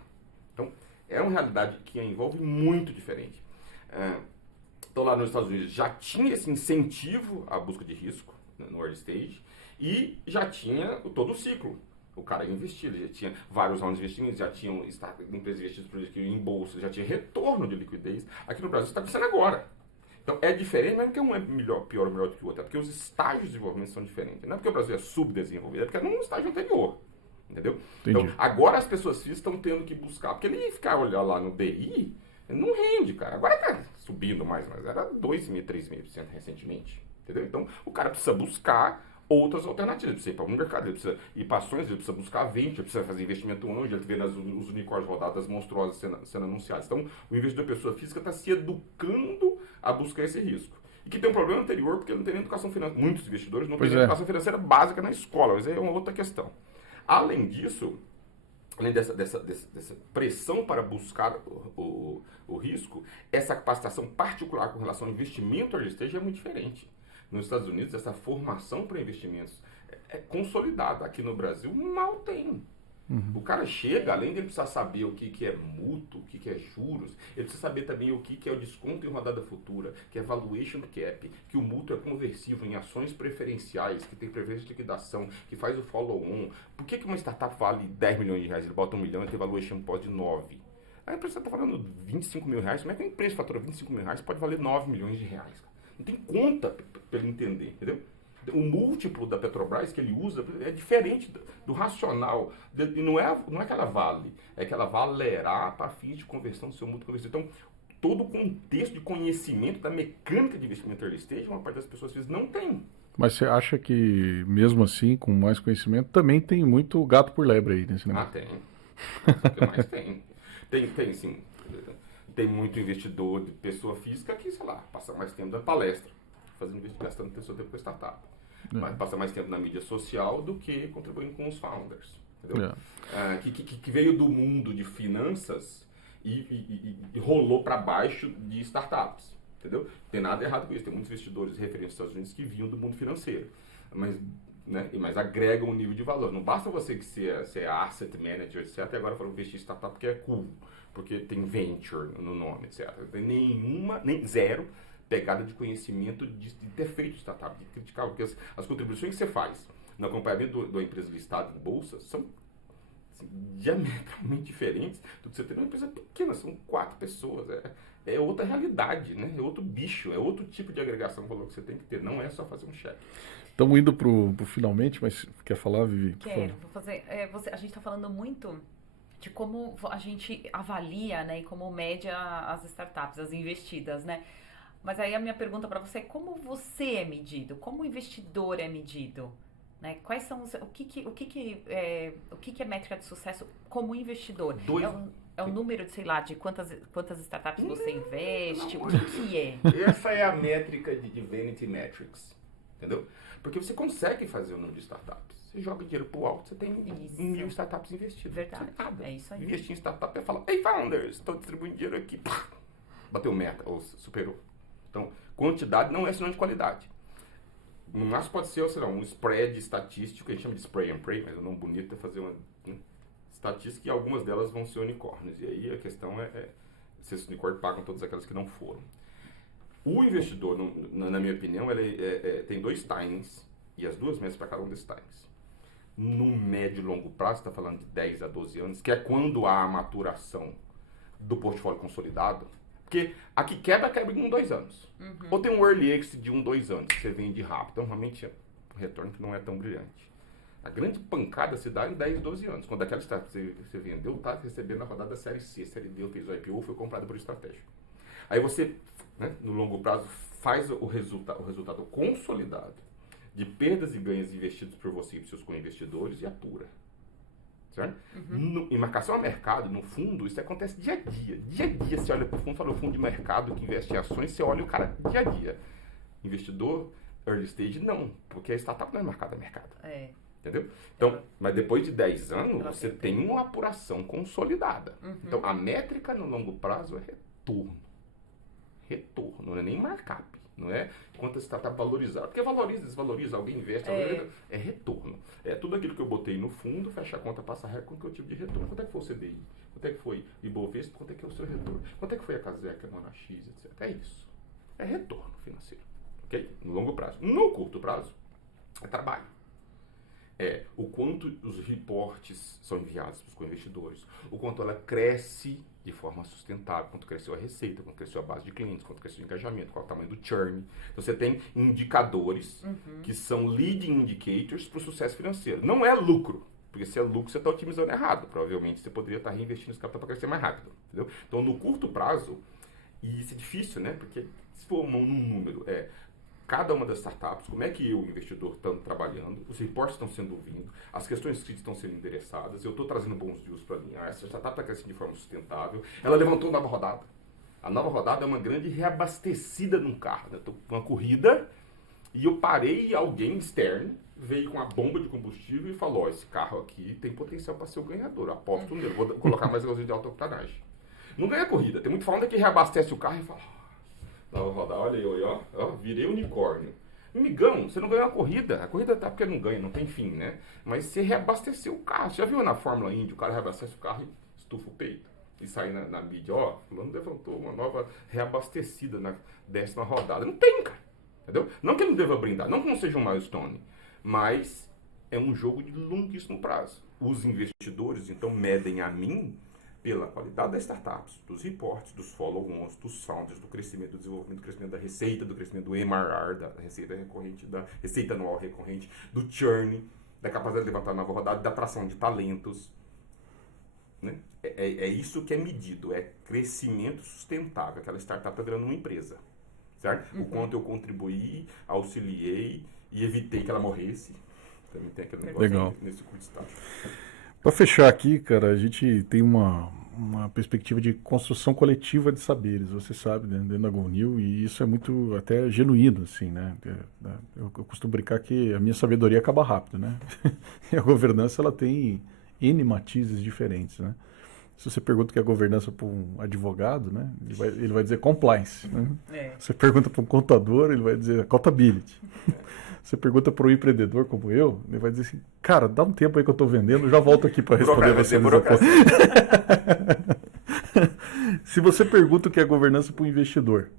Então, é uma realidade que envolve muito diferente. Então, lá nos Estados Unidos já tinha esse incentivo à busca de risco no early stage e já tinha todo o ciclo. O cara ia investir, ele já tinha vários rounds de investimentos, já tinham empresas investidas em bolsa, já tinha retorno de liquidez. Aqui no Brasil está acontecendo agora. Então, é diferente, não é porque um é pior ou melhor do que o outro, é porque os estágios de desenvolvimento são diferentes. Não é porque o Brasil é subdesenvolvido, é porque é num estágio anterior. Entendeu? Entendi. Então, agora as pessoas físicas estão tendo que buscar, porque ele ficar olhando lá no DI, não rende, cara. Agora está subindo mais, mas era 2,5%, 3,5% recentemente. Entendeu? Então, o cara precisa buscar outras alternativas. Ele precisa ir para o mercado, ele precisa ir para ações, ele precisa buscar venture, ele precisa fazer investimento anjo, ele vê os unicórnios rodadas monstruosas sendo anunciadas. Então, o investidor pessoa física está se educando a buscar esse risco. E que tem um problema anterior, porque não tem nem educação financeira. Muitos investidores não têm nem educação financeira básica na escola, mas aí é uma outra questão. Além disso, além dessa pressão para buscar o risco, essa capacitação particular com relação ao investimento early stage é muito diferente. Nos Estados Unidos, essa formação para investimentos é consolidada. Aqui no Brasil, mal tem. O cara chega, além de ele precisar saber o que é mútuo, o que é juros, ele precisa saber também o que é o desconto em rodada futura, que é valuation cap, que o mútuo é conversível em ações preferenciais, que tem preferência de liquidação, que faz o follow-on. Por que uma startup vale 10 milhões de reais, ele bota 1 milhão e tem valuation pós de 9? A empresa está falando 25 mil reais, como é que uma empresa fatura 25 mil reais pode valer 9 milhões de reais? Não tem conta para ele entender, entendeu? O múltiplo da Petrobras que ele usa é diferente do racional. E não é que ela vale, é que ela valerá para fins de conversão do seu mútuo conversível. Então, todo o contexto de conhecimento da mecânica de investimento early stage, uma parte das pessoas não tem. Mas você acha que, mesmo assim, com mais conhecimento, também tem muito gato por lebre aí nesse negócio? Tem. O que mais tem? Tem sim. Tem muito investidor de pessoa física que, sei lá, passa mais tempo dando palestra, gastando seu tempo com startup. Mas passa mais tempo na mídia social do que contribuindo com os founders. Entendeu? Que veio do mundo de finanças e rolou para baixo de startups. Entendeu? Não tem nada errado com isso. Tem muitos investidores referentes aos Estados Unidos que vinham do mundo financeiro. Mas agregam um nível de valor. Não basta você que ser asset manager, etc. E agora for investir em startup porque é cool. Porque tem venture no nome, etc. Não tem nem zero pegada de conhecimento de ter feito startup, de criticar, porque as contribuições que você faz no acompanhamento da empresa listada em bolsa são assim, diametralmente diferentes do que você tem numa empresa pequena, são 4 pessoas, é outra realidade, né? É outro bicho, é outro tipo de agregação de valor que você tem que ter, não é só fazer um cheque. Estamos indo pro finalmente, mas quer falar, Vivi? Quero, vou fazer. A gente está falando muito de como a gente avalia, né, e como mede as startups, as investidas, né? Mas aí a minha pergunta para você é como você é medido? Como o investidor é medido? Né? Quais são o que é métrica de sucesso como investidor? É o número de, sei lá, de quantas startups você investe? O que é? Essa é a métrica de Vanity Metrics, entendeu? Porque você consegue fazer o número de startups. Você joga dinheiro pro alto, você tem 1.000 startups investidas. Verdade, é isso aí. Investir em startup é falar, hey founders, estou distribuindo dinheiro aqui. Bateu meta, ou superou. Então, quantidade não é sinônimo de qualidade. No máximo pode ser, sei lá, um spread estatístico, que a gente chama de spray and pray, mas o nome bonito é fazer uma estatística e algumas delas vão ser unicórnios. E aí a questão é se esses unicórnios pagam todas aquelas que não foram. O investidor, na minha opinião, ele tem 2 timings e as 2 metas para cada um desses timings. No médio e longo prazo, está falando de 10 a 12 anos, que é quando há a maturação do portfólio consolidado. Porque aqui quebra em 2 anos. Ou tem um early exit de 2 anos, que você vende rápido. Então, realmente, o retorno que não é tão brilhante. A grande pancada se dá em 10, 12 anos. Quando aquela startup que você vendeu, está recebendo a rodada da série C, série D, fez o IPO, foi comprado por estratégia. Aí você, né, no longo prazo, faz o resultado consolidado de perdas e ganhos investidos por você e por seus co-investidores e apura. Certo? Em marcação a mercado, no fundo, isso acontece dia a dia. Dia a dia você olha para o fundo, fala o fundo de mercado que investe em ações, você olha o cara dia a dia. Investidor, early stage, não. Porque a startup não é marcada a mercado. Entendeu? Então, mas depois de 10 anos, você tem uma apuração consolidada. Então, a métrica no longo prazo é retorno. Retorno, não é nem markup. Não é quanto você está valorizado. Porque valoriza, desvaloriza, alguém investe, é retorno. É tudo aquilo que eu botei no fundo, fecha a conta, passa a regra com que eu tipo de retorno. Quanto é que foi o CDI? Quanto é que foi o Ibovespa? Quanto é que é o seu retorno? Quanto é que foi a Caseca, a Mona X, etc. É isso. É retorno financeiro. Ok? No longo prazo. No curto prazo, é trabalho. É o quanto os reportes são enviados para os co-investidores, o quanto ela cresce de forma sustentável, quanto cresceu a receita, quanto cresceu a base de clientes, quanto cresceu o engajamento, qual é o tamanho do churn. Então você tem indicadores que são leading indicators para o sucesso financeiro. Não é lucro, porque se é lucro você está otimizando errado. Provavelmente você poderia estar reinvestindo esse capital para crescer mais rápido. Entendeu? Então no curto prazo, e isso é difícil, né? Porque se for num número, cada uma das startups, como é que eu, investidor, estou trabalhando, os reportes estão sendo ouvidos, as questões críticas estão sendo endereçadas, eu estou trazendo bons deals para mim, essa startup está crescendo de forma sustentável, ela levantou nova rodada. A nova rodada é uma grande reabastecida num carro, né? Estou com uma corrida e eu parei e alguém externo veio com a bomba de combustível e falou, esse carro aqui tem potencial para ser o ganhador, aposto nele, vou colocar mais gasolina de alta octanagem. Não ganha corrida, tem muito falando que reabastece o carro e fala, nova rodada, olha eu, ó, virei unicórnio. Amigão, você não ganhou a corrida tá porque não ganha, não tem fim, né? Mas você reabasteceu o carro, você já viu na Fórmula Indy, o cara reabastece o carro e estufa o peito? E sai na mídia, ó, fulano levantou uma nova reabastecida na 10ª rodada. Não tem, cara. Entendeu? Não que ele não deva brindar, não que não seja um milestone, mas é um jogo de longuíssimo prazo. Os investidores, então, medem a mim pela qualidade das startups, dos reportes, dos follow-ons, dos founders, do crescimento, do desenvolvimento, do crescimento da receita, do crescimento do MRR, da receita recorrente, da receita anual recorrente, do churn, da capacidade de levantar nova rodada, da atração de talentos. Né? É isso que é medido, é crescimento sustentável. Aquela startup está virando uma empresa, certo? O quanto eu contribuí, auxiliei e evitei que ela morresse. Também tem aquele negócio nesse curto estágio. Para fechar aqui, cara, a gente tem uma perspectiva de construção coletiva de saberes, você sabe, né, dentro da GoNew, e isso é muito até genuíno, assim, né? Eu costumo brincar que a minha sabedoria acaba rápido, né? E a governança, ela tem N matizes diferentes, né? Se você pergunta o que é governança para um advogado, né, ele vai dizer compliance. Né? Você pergunta para um contador, ele vai dizer accountability. Você pergunta para um empreendedor como eu, ele vai dizer assim, cara, dá um tempo aí que eu estou vendendo, já volto aqui para responder você. Se você pergunta o que é governança para um investidor,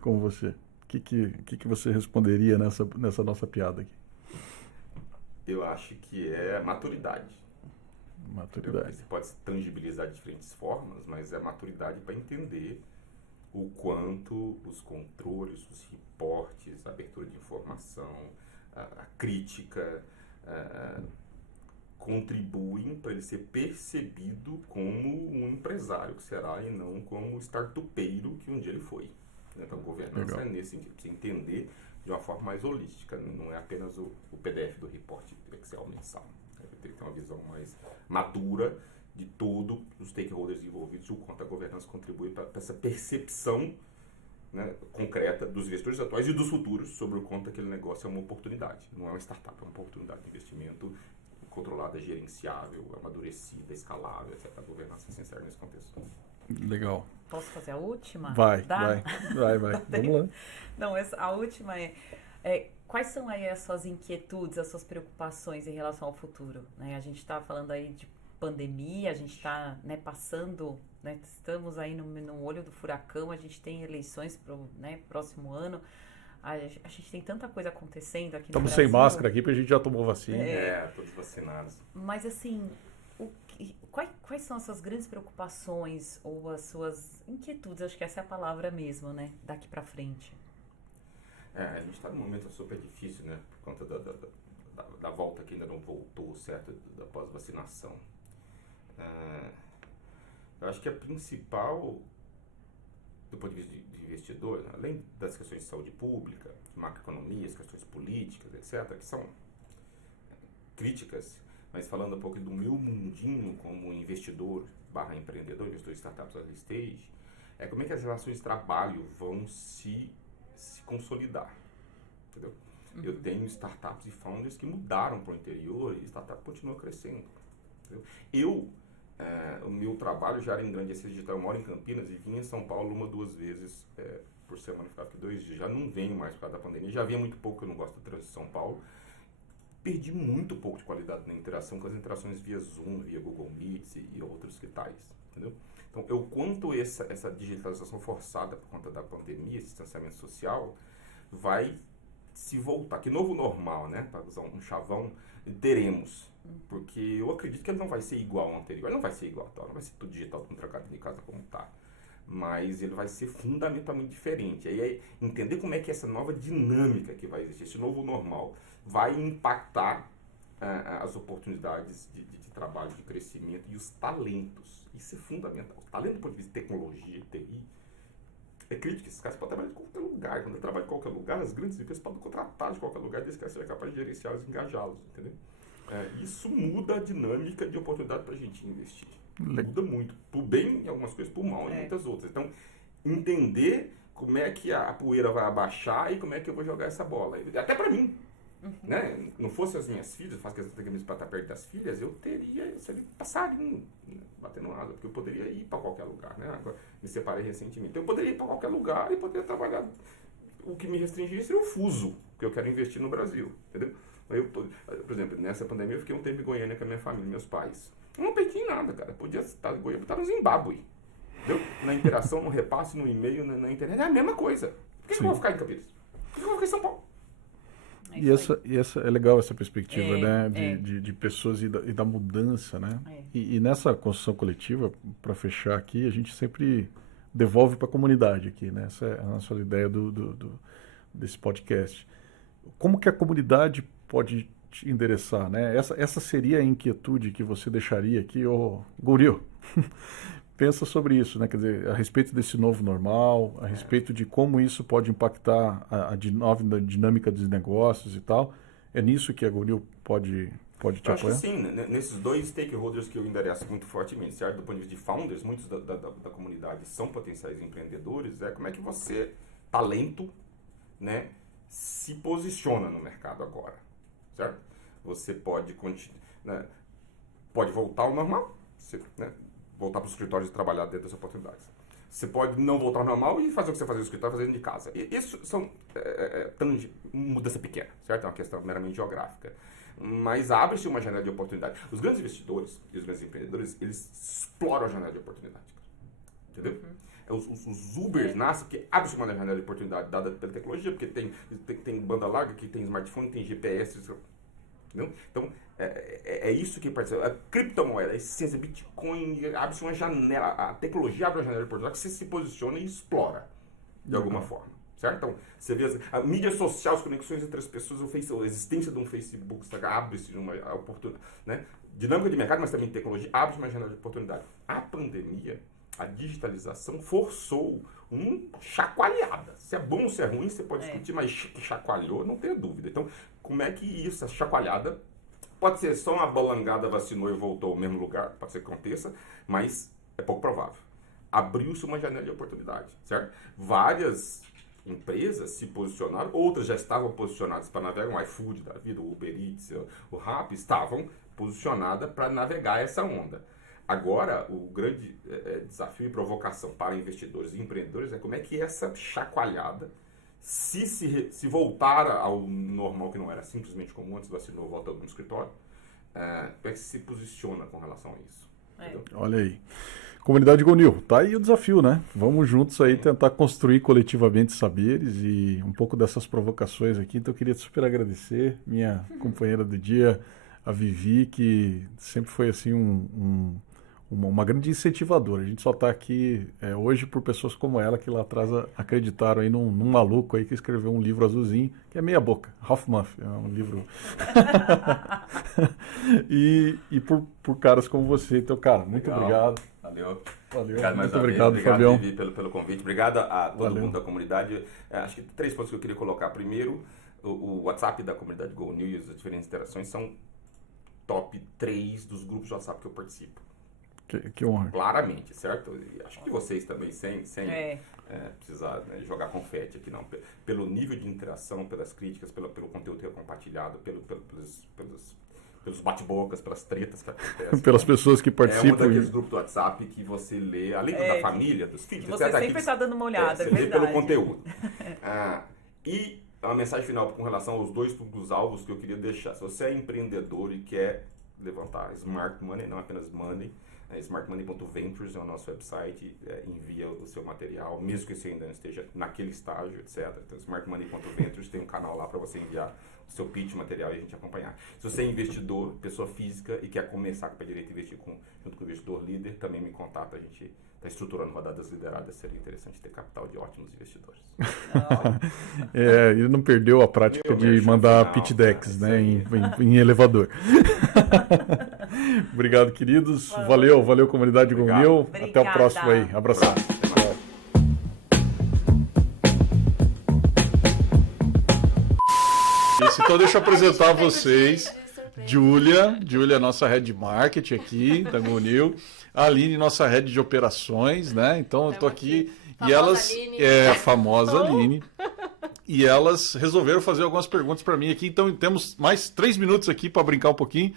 como você, o que você responderia nessa nossa piada aqui? Eu acho que é maturidade. Maturidade. Você pode tangibilizar de diferentes formas, mas é maturidade para entender o quanto os controles, os reportes, a abertura de informação, a crítica contribuem para ele ser percebido como um empresário que será e não como o startupeiro que um dia ele foi. Então, governança é nesse sentido, você entender de uma forma mais holística, não é apenas o PDF do reporte Excel mensal. Tem que ter uma visão mais madura de todos os stakeholders envolvidos e o quanto a governança contribui para essa percepção, né, concreta dos investidores atuais e dos futuros sobre o quanto aquele negócio é uma oportunidade. Não é uma startup, é uma oportunidade de investimento controlada, gerenciável, amadurecida, escalável, etc. A governança é essencial nesse contexto. Legal. Posso fazer a última? Vai. Dá? Vai. Vamos lá. Não, a última quais são aí as suas inquietudes, as suas preocupações em relação ao futuro? Né? A gente está falando aí de pandemia, a gente está, né, passando, né, estamos aí no olho do furacão, a gente tem eleições para o, né, próximo ano, a gente tem tanta coisa acontecendo aqui no Brasil. Estamos sem máscara aqui porque a gente já tomou vacina. Todos vacinados. Mas assim, quais são as suas grandes preocupações ou as suas inquietudes, acho que essa é a palavra mesmo, né, daqui para frente? A gente está num momento super difícil, né, por conta da volta que ainda não voltou, certo, da pós-vacinação. Eu acho que a principal, do ponto de vista de investidor, além das questões de saúde pública, de macroeconomia, as questões políticas, etc., que são críticas, mas falando um pouco do meu mundinho como investidor / empreendedor, investidor de startups early stage, como é que as relações de trabalho vão se consolidar, entendeu? Eu tenho startups e founders que mudaram para o interior e a startup continua crescendo, entendeu? O meu trabalho já era em grande agência digital, eu moro em Campinas e vinha em São Paulo 1 ou 2 vezes por semana, ficava aqui 2 dias, já não venho mais por causa da pandemia, já vinha muito pouco, eu não gosto do trânsito de São Paulo, perdi muito pouco de qualidade na interação com as interações via Zoom, via Google Meet e outros que tais, entendeu? Então, quanto essa digitalização forçada por conta da pandemia, esse distanciamento social, vai se voltar. Que novo normal, né? Para usar um chavão, teremos. Porque eu acredito que ele não vai ser igual ao anterior. Ele não vai ser igual, tá? Não vai ser tudo digital, tudo trancado de casa como está. Mas ele vai ser fundamentalmente diferente. Aí entender como é que essa nova dinâmica que vai existir, esse novo normal, vai impactar as oportunidades de trabalho, de crescimento e os talentos. Isso é fundamental. O talento do ponto de vista de tecnologia, TI, é crítico. Esses caras podem trabalhar em qualquer lugar. lugar. Quando eu trabalho em qualquer lugar, as grandes empresas podem contratar de qualquer lugar, desde que seja capaz de gerenciá-los e engajá-los, entendeu? Isso muda a dinâmica de oportunidade para a gente investir. Muda muito. Por bem em algumas coisas, por mal em muitas outras. Então, entender como é que a poeira vai abaixar e como é que eu vou jogar essa bola. Até para mim. Né? Não fosse as minhas filhas, eu faço questão de estar perto das filhas, eu seria passarinho, né? Batendo asa, porque eu poderia ir para qualquer lugar, né? Agora, me separei recentemente, então eu poderia ir para qualquer lugar e poderia trabalhar. O que me restringia seria o fuso, porque eu quero investir no Brasil, entendeu? Por exemplo, nessa pandemia eu fiquei um tempo em Goiânia com a minha família e meus pais. Eu não perdi em nada, cara. Podia estar em Goiânia, estar no Zimbábue. Entendeu? Na interação, no repasse, no e-mail, na internet, é a mesma coisa. Por que eu vou ficar em Campinas? Por que eu vou ficar em São Paulo? E essa é legal essa perspectiva, né? De pessoas e da mudança, né? E nessa construção coletiva, para fechar aqui, a gente sempre devolve para a comunidade aqui, né? Essa é a nossa ideia desse podcast. Como que a comunidade pode te endereçar, né? Essa seria a inquietude que você deixaria aqui, ô Guril. Pensa sobre isso, né? Quer dizer, a respeito desse novo normal, a respeito de como isso pode impactar a nova dinâmica dos negócios e tal. É nisso que a Guril pode te acho apoiar? que sim, nesses dois stakeholders que eu endereço muito fortemente, certo? Do ponto de vista de founders, muitos da comunidade são potenciais empreendedores, como é que você, talento, né, se posiciona no mercado agora, certo? Você pode pode voltar ao normal, né? Voltar para os escritórios e trabalhar dentro das oportunidades. Você pode não voltar ao normal e fazer o que você fazia no escritório, fazendo de casa. E isso são mudança pequena, certo? É uma questão meramente geográfica. Mas abre-se uma janela de oportunidade. Os grandes investidores e os grandes empreendedores, eles exploram a janela de oportunidade. Entendeu? Os Ubers nascem porque abre-se uma janela de oportunidade dada pela tecnologia, porque tem banda larga, que tem smartphone, tem GPS, entendeu? Então, é isso que participa. A criptomoeda, a essência, Bitcoin, abre-se uma janela, a tecnologia abre uma janela de oportunidade que você se posiciona e explora, de alguma forma. Certo? Então, você vê a mídia social, as conexões entre as pessoas, a existência de um Facebook, abre-se uma oportunidade, né? Dinâmica de mercado, mas também tecnologia, abre-se uma janela de oportunidade. A pandemia, a digitalização forçou uma chacoalhada. Se é bom ou se é ruim, você pode discutir, mas que chacoalhou, não tenho dúvida. Então, como é que isso, essa chacoalhada, pode ser só uma balangada, vacinou e voltou ao mesmo lugar, pode ser que aconteça, mas é pouco provável. Abriu-se uma janela de oportunidade, certo? Várias empresas se posicionaram, outras já estavam posicionadas para navegar, o iFood da vida, o Uber Eats, o Rappi, estavam posicionadas para navegar essa onda. Agora, o grande desafio e provocação para investidores e empreendedores é como é que essa chacoalhada, se voltar ao normal, que não era simplesmente como antes, vacinou, volta no escritório, como é que se posiciona com relação a isso? Olha aí. Comunidade GoNew, tá aí o desafio, né? Vamos juntos aí tentar construir coletivamente saberes e um pouco dessas provocações aqui. Então eu queria super agradecer minha companheira do dia, a Vivi, que sempre foi assim uma grande incentivadora. A gente só está aqui hoje por pessoas como ela, que lá atrás acreditaram aí num maluco aí que escreveu um livro azulzinho, que é meia boca, Hoffmann, é um livro... e por caras como você. Então, cara, muito obrigado. Valeu. Obrigado, mais muito uma obrigado, vez. Fabião. Vivi, pelo convite. Obrigado a todo mundo da comunidade. Acho que 3 pontos que eu queria colocar. Primeiro, o WhatsApp da comunidade GoNew e as diferentes interações são top 3 dos grupos de WhatsApp que eu participo. Que honra. Claramente, certo? E acho que vocês também, sem precisar jogar confete aqui, não. Pelo nível de interação, pelas críticas, pelo conteúdo que é compartilhado, pelos bate-bocas, pelas tretas que acontecem. Pelas pessoas que participam. É um daqueles grupos do WhatsApp que você lê, além da família, dos filhos. Você sempre está dando uma olhada, você lê pelo conteúdo. E a mensagem final com relação aos 2 públicos-alvos que eu queria deixar. Se você é empreendedor e quer levantar smart money, não apenas money, smartmoney.ventures é o nosso website, envia o seu material, mesmo que você ainda não esteja naquele estágio, etc. Então, smartmoney.ventures tem um canal lá para você enviar o seu pitch, material e a gente acompanhar. Se você é investidor, pessoa física e quer começar com o pé direito a investir junto com o investidor líder, também me contata, a gente está estruturando rodadas lideradas, seria interessante ter capital de ótimos investidores. Ele não perdeu a prática de mandar pitch decks, né, em elevador. Obrigado, queridos. Valeu comunidade GoNew. Até o próximo aí. Abração. Isso, então deixa eu apresentar vocês. Surpresa. Júlia, nossa head de marketing aqui da GoNew. A Aline, nossa head de operações, né? Então eu tô aqui e Famosa elas Aline. a famosa Aline. E elas resolveram fazer algumas perguntas para mim aqui, então temos mais 3 minutos aqui para brincar um pouquinho.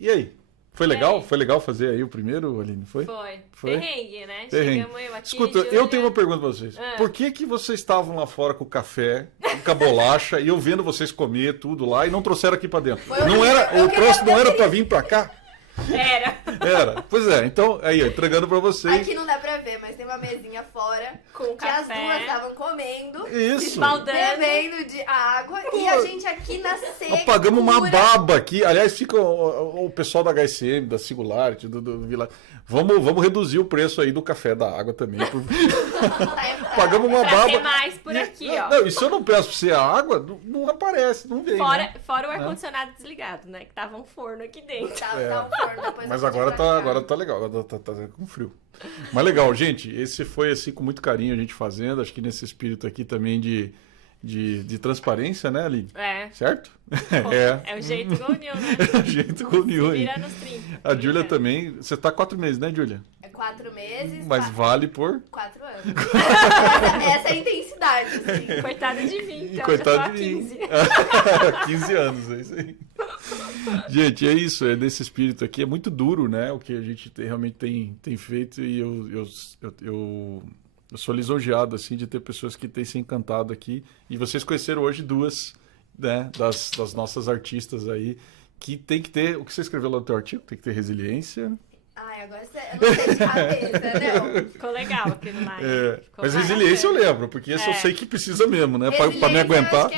E aí? Foi legal? Foi legal fazer aí o primeiro, Aline? Foi? Foi. Perrengue, né? Perrengue. Chegamos eu aqui, Escuta, Júlia. eu tenho uma pergunta para vocês. Ah. Por que vocês estavam lá fora com o café, com a bolacha, e eu vendo vocês comer tudo lá e não trouxeram aqui para dentro? Não era, o troço não era para vir para cá? Era. Pois é, então, aí, ó, entregando para vocês. Aqui não dá pra ver, mas tem uma mesinha fora Com que as café. duas estavam comendo, Isso. Esbaldando. bebendo de água e a gente aqui na Nós pagamos uma secura. baba aqui. Aliás, fica o pessoal da HSM, da Singularity, do Vila. Vamos reduzir o preço aí do café, da água também. Pagamos uma Pra ter baba. mais por aqui, ó. Não, e se eu não peço pra você a água, não aparece, não vem. Né? Fora o ar-condicionado desligado, né? Que tava um forno aqui dentro. Tá um forno, depois Mas eu vou agora te pra cá. agora tá legal, agora tá com frio. Mas legal, gente, esse foi assim com muito carinho a gente fazendo, acho que nesse espírito aqui também de transparência, né, Aline? É. Certo? É o jeito GoNew, né? É o jeito com o Nil aí. Vira nos 30. A Júlia também. Você tá 4 meses, né, Júlia? É 4 meses, Mas vale por. 4 anos. Essa é a intensidade, assim. Coitada de mim, então. Coitado já tô há de mim. 15. 15 anos, é isso aí. Gente, é isso, é nesse espírito aqui. É muito duro, né? O que a gente realmente tem feito e eu sou lisonjeado, assim, de ter pessoas que têm se encantado aqui. E vocês conheceram hoje 2, né, das nossas artistas aí, que tem que ter, o que você escreveu lá no teu artigo, tem que ter resiliência. Ai, agora você, eu não sei de cabeça, não. Ficou legal aquilo lá. Ficou Mas bacana. resiliência eu lembro, porque esse eu sei que precisa mesmo, né? Pra me Resiliência, aguentar. eu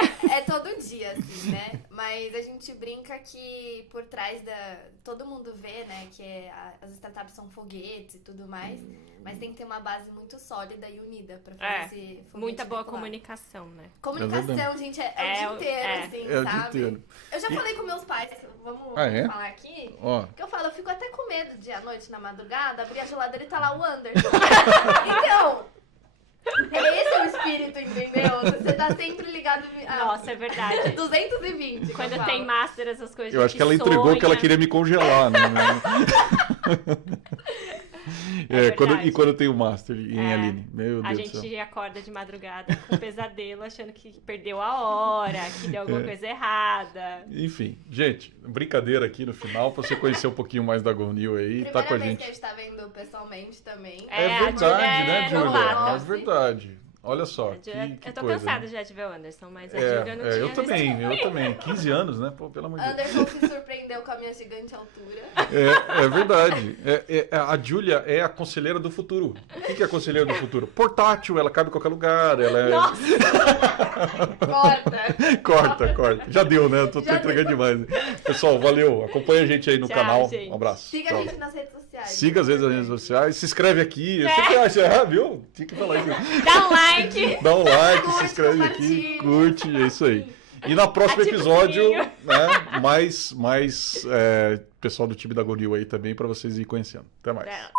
acho que é todo dia, assim, né? Mas a gente brinca que por trás da... Todo mundo vê, né, que as startups são foguetes e tudo mais, mas tem que ter uma base muito sólida e unida pra fazer esse foguete Muita boa decolar. comunicação, né? Comunicação, gente, é o dia inteiro, assim, É o dia sabe? inteiro. Eu já falei com meus pais, vamos é? falar aqui, Ó, que eu falo, eu fico até com medo de à noite, na madrugada, abrir a geladeira e tá lá o Anderson. Então, esse é o espírito, entendeu? Você tá sempre ligado a Nossa, é verdade. 220. que Quando eu tem falo. master, essas coisas. eu acho que ela entregou que ela queria me congelar, né? verdade. Quando tem o Master em É. Aline. Meu A Deus do céu. gente acorda de madrugada com pesadelo, achando que perdeu a hora, que deu alguma coisa errada. Enfim, gente, brincadeira aqui no final, pra você conhecer um pouquinho mais da GoNew aí, tá Primeira com a vez gente. que a gente tá vendo pessoalmente também. É, É a verdade, Júlia né, é Júlia? novata. É verdade. Olha só, A Júlia- que eu tô coisa. cansada já de ver o Anderson, mas a Júlia não tinha eu visto também, comigo. eu também. 15 anos, né? Pô, pelo amor de Deus. Anderson se surpreendeu com a minha gigante altura. É verdade. A Júlia é a conselheira do futuro. O que é a conselheira do futuro? Portátil, ela cabe em qualquer lugar. Ela é... Nossa, Corta. Já deu, né? Eu tô entregando demais. Pessoal, valeu. Acompanha a gente aí no Tchau, canal. gente. Um abraço. Siga Tchau. a gente nas redes sociais. Siga as redes sociais. Se inscreve aqui. Eu sempre acho, viu? Tinha que falar isso. dá um like. Dá um like, Curte, se inscreve aqui, compartilha. curte, é isso aí. E no próximo Ativa o episódio, sininho. né, mais pessoal do time da GoNew aí também para vocês ir conhecendo. Até mais. Dá.